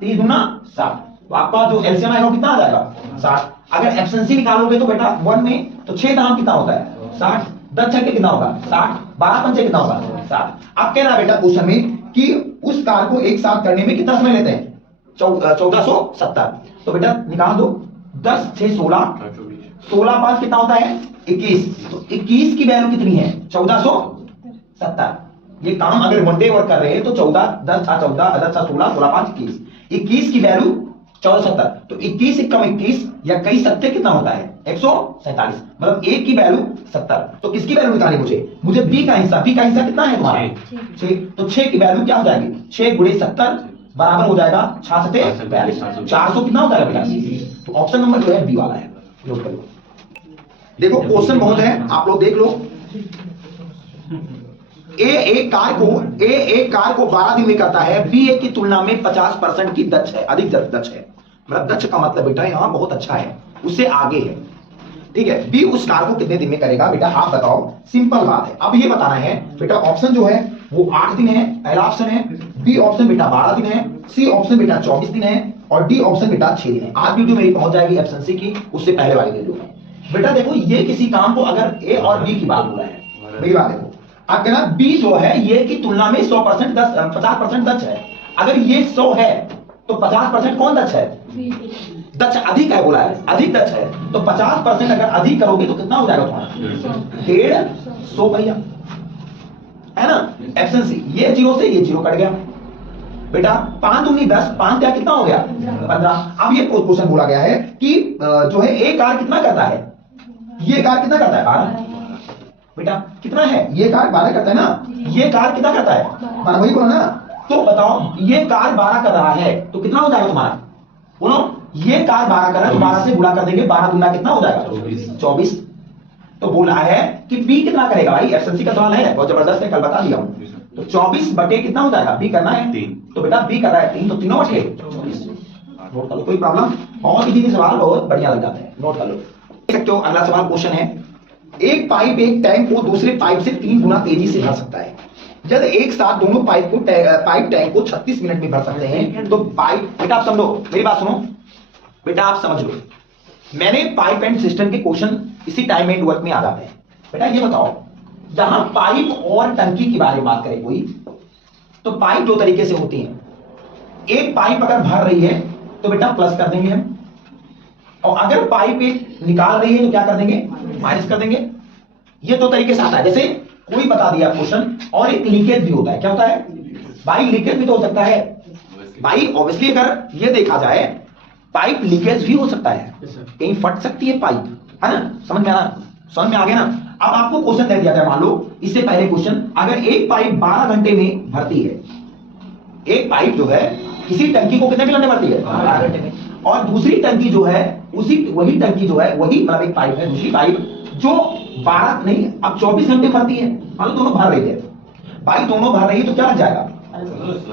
3 दूना 7। तो आपका जो एलसीएम आएगा कितना आ जाएगा 60। अगर एब्सेंसी निकालोगे तो बेटा 1 में तो 6 दाम कितना होता है 60, 10 छक्के कितना होगा 60, 12 पंचे कितना होगा 60। अब कह रहा है बेटा क्वेश्चन में कि उस कार को एक साथ करने में कितना समय लेते हैं 1470। तो बेटा निकाल दो, 10 6 16, 16 5 कितना होता है 21। तो 21 की वैल्यू कितनी है 1470। ये काम अगर वन डे वर्क कर रहे हैं तो 14 10 6 14 10 6 16 16 5 21, 21 की वैल्यू 1470। तो 21 से कम 21 या कई सत्य कितना होता है 147, मतलब एक की वैल्यू 70। तो किसकी वैल्यू निकाली मुझे बी का हिस्सा। बी का हिस्सा कितना है तुम्हारा 6। तो 6 की वैल्यू क्या हो जाएगी 6 गुणे 70 बराबर हो जाएगा 66 42, 400 कितना होता है बेटा। तो ऑप्शन नंबर जो है बी वाला है। नोट कर लो। देखो क्वेश्चन बहुत है, आप लोग देख लो। ए एक कार को 12 दिन में करता है, बी ए की तुलना में 50% की दक्ष है, अधिक दक्ष है। मतलब दक्ष का मतलब बेटा यहां बहुत अच्छा है, उससे आगे है, ठीक है। बी उस कार को कितने दिन में करेगा बेटा आप बताओ, सिंपल बात है। अब ये बताना है बेटा ऑप्शन जो है वो 8 दिन है, पहला ऑप्शन है। बी ऑप्शन बेटा 12 दिन है। सी ऑप्शन बेटा 24 दिन है और डी ऑप्शन बेटा 6 दिन है। आज वीडियो मेरी पहुंच जाएगी एब्सेंसी की, उससे पहले वाली वीडियो में। बेटा देखो ये किसी काम को अगर ए और बी की बात हो रहा है, मेरी बात देखो, आप कहना बी जो है ये की तुलना में 100% 50% दक्ष है। अगर ये 100 है तो 50% कौन दक्ष है दक्ष अधिक है, बोला है अधिक दक्ष है। तो 50% अगर अधिक करोगे तो कितना हो जाएगा तुम्हारा 150 भैया, है ना। एब्सेंसी ये 0 से ये 0 कट गया बेटा। 5 दूनी 10, 5 क्या कितना हो गया 15। अब ये क्वेश्चन बोला गया है कि जो है एक कार कितना करता है, ये कार कितना करता है 12 बेटा, कितना है ये कार 12 करता है ना, ये कार कितना करता है 12, वही बोला ना। तो बताओ ये कार 12 कर रहा है तो कितना हो जाएगा तुम्हारा, बोलो ये कार 12 कर रहा है तो 12 से गुणा कर देंगे, 12 दूना कितना हो जाएगा 24। तो बोला है कि बी कितना करेगा भाई, एब्सेंसी का सवाल है, बहुत जबरदस्त है, कल बता दिया हूं। तो 24 बटे कितना हो जाएगा, बी करना है 3। तो बेटा बी कर रहा है 3, तो तीनों बटे 24। नोट कर लो, कोई प्रॉब्लम, बहुत इजी सवाल, बहुत बढ़िया लग जाता है। नोट कर लो, देख सकते हो। अगला सवाल क्वेश्चन है, एक पाइप एक टैंक को दूसरे पाइप से 3 गुना तेजी से भर सकता है। जब एक साथ दोनों पाइप टैंक को 36 मिनट में भर सकते हैं तो पाइप, बेटा आप समझो मेरी बात सुनो बेटा, आप समझ लो। मैंने पाइप एंड सिस्टम के क्वेश्चन इसी टाइम एंड वर्क में आ जाते हैं। बेटा ये बताओ, जहां पाइप और टंकी की बारे में बात करें कोई, तो पाइप 2 तरीके से होती है। एक पाइप अगर भर रही है तो बेटा प्लस कर देंगे हम, और अगर पाइप एक निकाल रही है तो क्या कर देंगे माइनस कर देंगे। ये 2 तरीके से आता है। जैसे कोई बता दिया क्वेश्चन, और एक लीकेज भी होता है। क्या होता है भाई, लीकेज भी तो हो सकता है भाई। ऑब्वियसली अगर ये देखा जाए पाइप लीकेज भी हो सकता है, कहीं फट सकती है पाइप, है ना। समझ में आ गया ना। अब आपको क्वेश्चन दे दिया जाए, मान लो इससे पहले क्वेश्चन, अगर एक पाइप 12 घंटे में भरती है, एक पाइप जो है किसी टंकी को कितने घंटे भरती है 12 घंटे में, और दूसरी टंकी जो है वही टंकी जो है वही, मतलब एक पाइप है दूसरी पाइप जो 12 नहीं अब 24 घंटे भरती है। मान लो दोनों भर रही है भाई, दोनों भर रही है तो क्या लग जाएगा,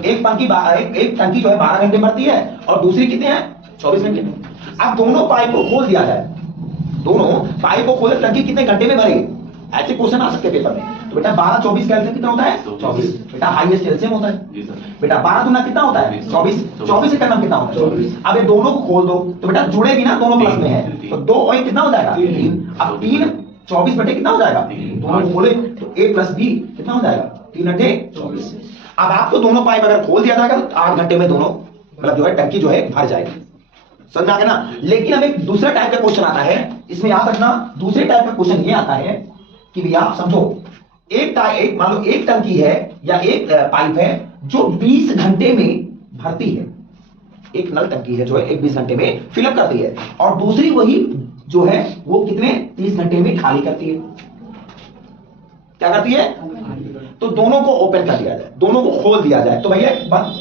एक टंकी जो है 12 घंटे भरती है और दूसरी कितने हैं 24 घंटे। अब दोनों पाइप को खोल दिया जाए, दोनों पाइप को खोले, टंकी कितने घंटे में भरेगी, ऐसे क्वेश्चन आ सकते हैं पेपर में। तो बेटा 12 24 का एलसीएम कितना होता है 24। बेटा हाईएस्ट एलसीएम होता है जी सर। बेटा 12 दूना कितना होता है 24। 24 का नाम कितना होता है 24। अब ये दोनों को खोल दो तो बेटा जुड़ेगी ना, दोनों प्लस में है तो 2 और 1 कितना हो जाएगा 3। अब 3 24 बटे कितना हो जाएगा, दोनों को खोले तो a प्लस b कितना हो जाएगा 3 अठे 24। अब आपको दोनों पाइप अगर खोल दिया जाएगा तो 8 घंटे में दोनों मतलब जो है टंकी जो है भर जाएगी, समझ आ गया ना। लेकिन अब एक दूसरा टाइप का क्वेश्चन आता है, इसमें याद रखना दूसरे टाइप का क्वेश्चन ये आता है कि भैया आप समझो एक मान लो एक टंकी है या एक पाइप है जो 20 घंटे में भरती है, एक नल टंकी है जो है एक 20 घंटे में फिलअप करती है और दूसरी वही जो है वो कितने 30 घंटे में खाली करती है। क्या करती है, तो दोनों को ओपन कर दिया जाए, दोनों को खोल दिया जाए तो भैया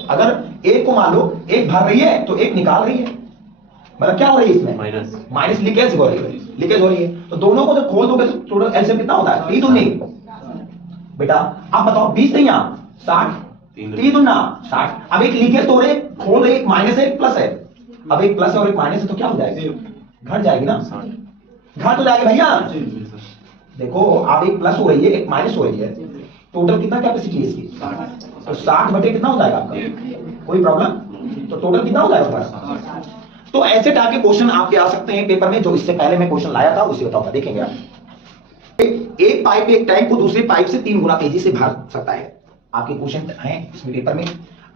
अगर एक को मान लो एक भर रही है तो एक निकाल रही है, मतलब क्या हो रही है इसमें माइनस लीकेज हो रही है, लीकेज हो रही है। तो दोनों को जब खोल दोगे तो टोटल एलसीएम कितना होता है 3 दूनी बेटा आप बताओ 20 नहीं 60 3 दूना 60। अब एक लीकेज तो हो रही है, खोल रही है, एक माइनस है एक प्लस है, अब एक प्लस है और एक माइनस है तो क्या हो जाएगा घट जाएगी ना, घट हो जाएगी भैया। देखो अब एक प्लस हो रही है एक माइनस हो रही है, टोटल कितना कैपेसिटी है इसकी तो 60 बटे कितना हो जाएगा आपका, कोई प्रॉब्लम, तो टोटल कितना हो जाएगा। तो ऐसे टाइप के क्वेश्चन आपके आ सकते हैं पेपर में, जो इससे पहले मैं क्वेश्चन लाया था उसे बताऊंगा, देखेंगे आप। एक पाइप एक टैंक को दूसरे पाइप से 3 गुना तेजी से भर सकता है, आपके क्वेश्चन हैं इसमें पेपर में,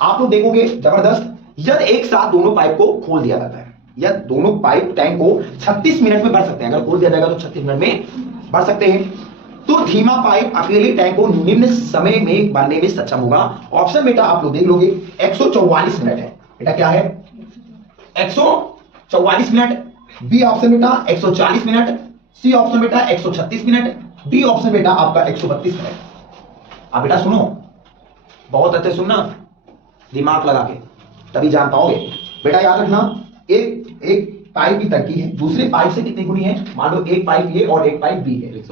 आप लोग देखोगे जबरदस्त। यदि एक साथ दोनों पाइप को खोल दिया जाता है या दोनों पाइप टैंक को 36 मिनट में भर सकते हैं, अगर खोल दिया जाएगा तो 36 मिनट में भर सकते हैं, तो धीमा पाइप अकेले टैंक को निम्न समय में भरने में सक्षम होगा। ऑप्शन बेटा आप लोग देख लोगे 144 मिनट है, बेटा क्या है 144 मिनट, बी ऑप्शन बेटा 140 मिनट, सी ऑप्शन बेटा 136 मिनट, डी ऑप्शन बेटा आपका 132 मिनट। अब बेटा सुनो, बहुत अच्छे सुनना, दिमाग लगा के तभी जान पाओगे। बेटा याद रखना एक पाइप की टंकी है, दूसरे पाइप से कितनी गुनी है, मान लो एक पाइप ए और एक पाइप बी है,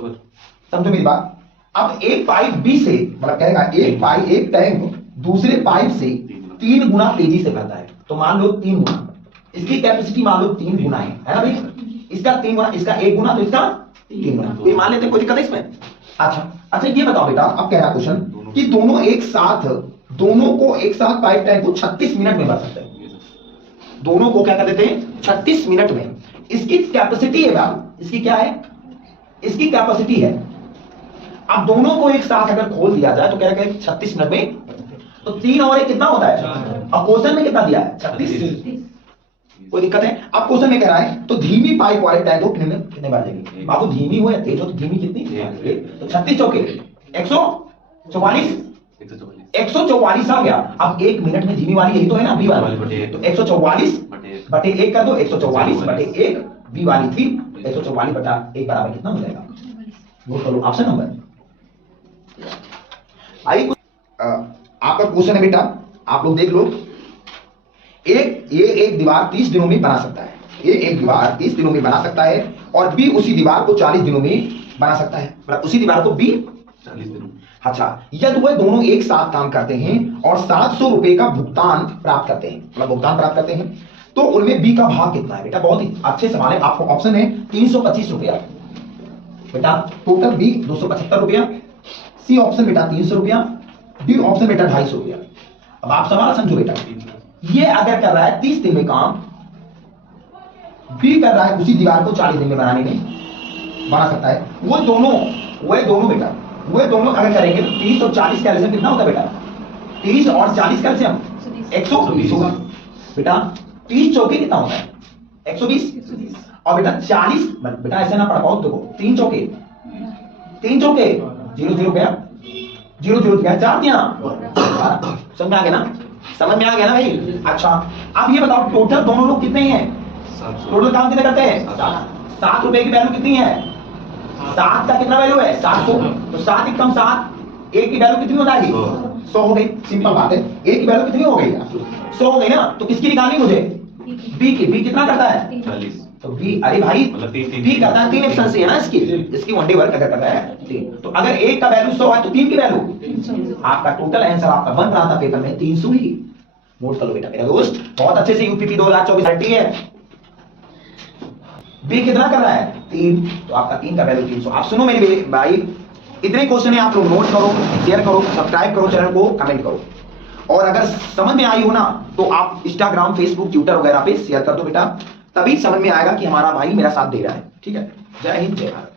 समझो मेरी बात। अब एक पाइप बी से मतलब कहेगा एक टैंक दूसरे पाइप से 3 गुना तेजी से भरता है, तो मान लो 3 गुना, इसकी कैपेसिटी मान लो 3 गुना है ना भाई, इसका 3 गुना, इसका 1 गुना, तो इसका 3 गुना, कोई मान लेते कोई दिक्कत है इसमें। अच्छा ये बताओ बेटा, अब कह रहा क्वेश्चन कि दोनों को एक साथ पाइप टैंक को 36 मिनट में भर सकते हैं, दोनों को क्या कर देते हैं 36 मिनट में, इसकी कैपेसिटी है भाई, इसकी क्या है, इसकी कैपेसिटी है। अब दोनों को एक साथ अगर खोल दिया जाए तो क्या करें 36 मिनट में, तो 3 और 1 कितना होता है, अब क्वेश्चन में कितना दिया है 36, कोई दिक्कत है। अब क्वेश्चन में कह रहा है तो धीमी पाइप वाले टैंक को कितने बार देंगे, बाबू धीमी हो या तेज हो, तो धीमी कितनी, तो 36 चौके 144 144 आ गया। अब 1 मिनट में धीमी वाली यही तो है ना बी वाली, तो 144 बटे 1 कर दो, 144 बटे 1 बी वाली थी, 144 बटा 1 बराबर कितना हो जाएगा, वो करो ऑप्शन नंबर। आइए आपका क्वेश्चन है बेटा, आप लोग देख लो, एक दीवार 30 दिनों में बना सकता है, एक दीवार 30 दिनों में बना सकता है और बी उसी दीवार को 40 दिनों में बना सकता है, मतलब उसी दीवार को बी 40 दिनों। अच्छा, यदि वह दोनों एक साथ काम करते हैं और 700 रुपए का भुगतान प्राप्त करते हैं, मतलब भुगतान प्राप्त करते हैं, तो उनमें बी का भाग कितना है। बेटा बहुत ही अच्छे सवाल है, आपको ऑप्शन है 325 रुपया, बेटा टोटल बी 275 रुपया, सी ऑप्शन बेटा 300 रुपया, डी ऑप्शन बेटा 250 रुपया। अब आप सवाल समझो बेटा, ये अगर कर रहा है 30 दिन में काम, बी कर रहा है उसी दीवार को 40 दिन में बनाने में बना सकता है, वो दोनों बेटा वो दोनों अगर करेंगे तो 30 और 40 कैल्शियम कितना होता है बेटा, 30 और 40 कैल्शियम 120 होगा बेटा, 30 चौके कितना होता है 120, और बेटा 40 बेटा ऐसा ना पढ़ पाओ, देखो 3 चौके 0 गया 0 गया, 4 दिया, समझ में आ गया ना, समझ में आ गया ना भाई। अच्छा अब ये बताओ टोटल दोनों लोग कितने हैं, टोटल काम कितने करते हैं 7 रुपए की वैल्यू कितनी है, 7 का कितना वैल्यू है 700, तो 7 × 7 एक की वैल्यू कितनी हो जाएगी 100 हो गई, सिंपल बात है, एक की वैल्यू कितनी हो गई 100 हो गई ना, तो किसकी निकालनी मुझे बी की, बी कितना करता है 40, तो बी अरे भाई बी करता है 3 ऑप्शन से है ना, इसकी वन डे वर्क अगर कर रहा है 3, तो अगर एक का वैल्यू 100 है तो 3 की वैल्यू, आपका टोटल आंसर आपका बन रहा था पेपर में 300 ही, नोट कर लो बेटा मेरा दोस्त, बहुत अच्छे से यूपीपी 2024 हटी है। बी कितना कर रहा है 3, तो आपका 3 का वैल्यू 300। आप सुनो मेरे भाई, इतने क्वेश्चन है, आप लोग नोट करो, शेयर करो, सब्सक्राइब करो चैनल को, कमेंट करो। और अगर समझ में आई हो ना तो आप इंस्टाग्राम, फेसबुक, ट्विटर वगैरह पे शेयर कर दो बेटा, तभी समझ में आएगा कि हमारा भाई मेरा साथ दे रहा है। ठीक है, जय हिंद, जय भारत।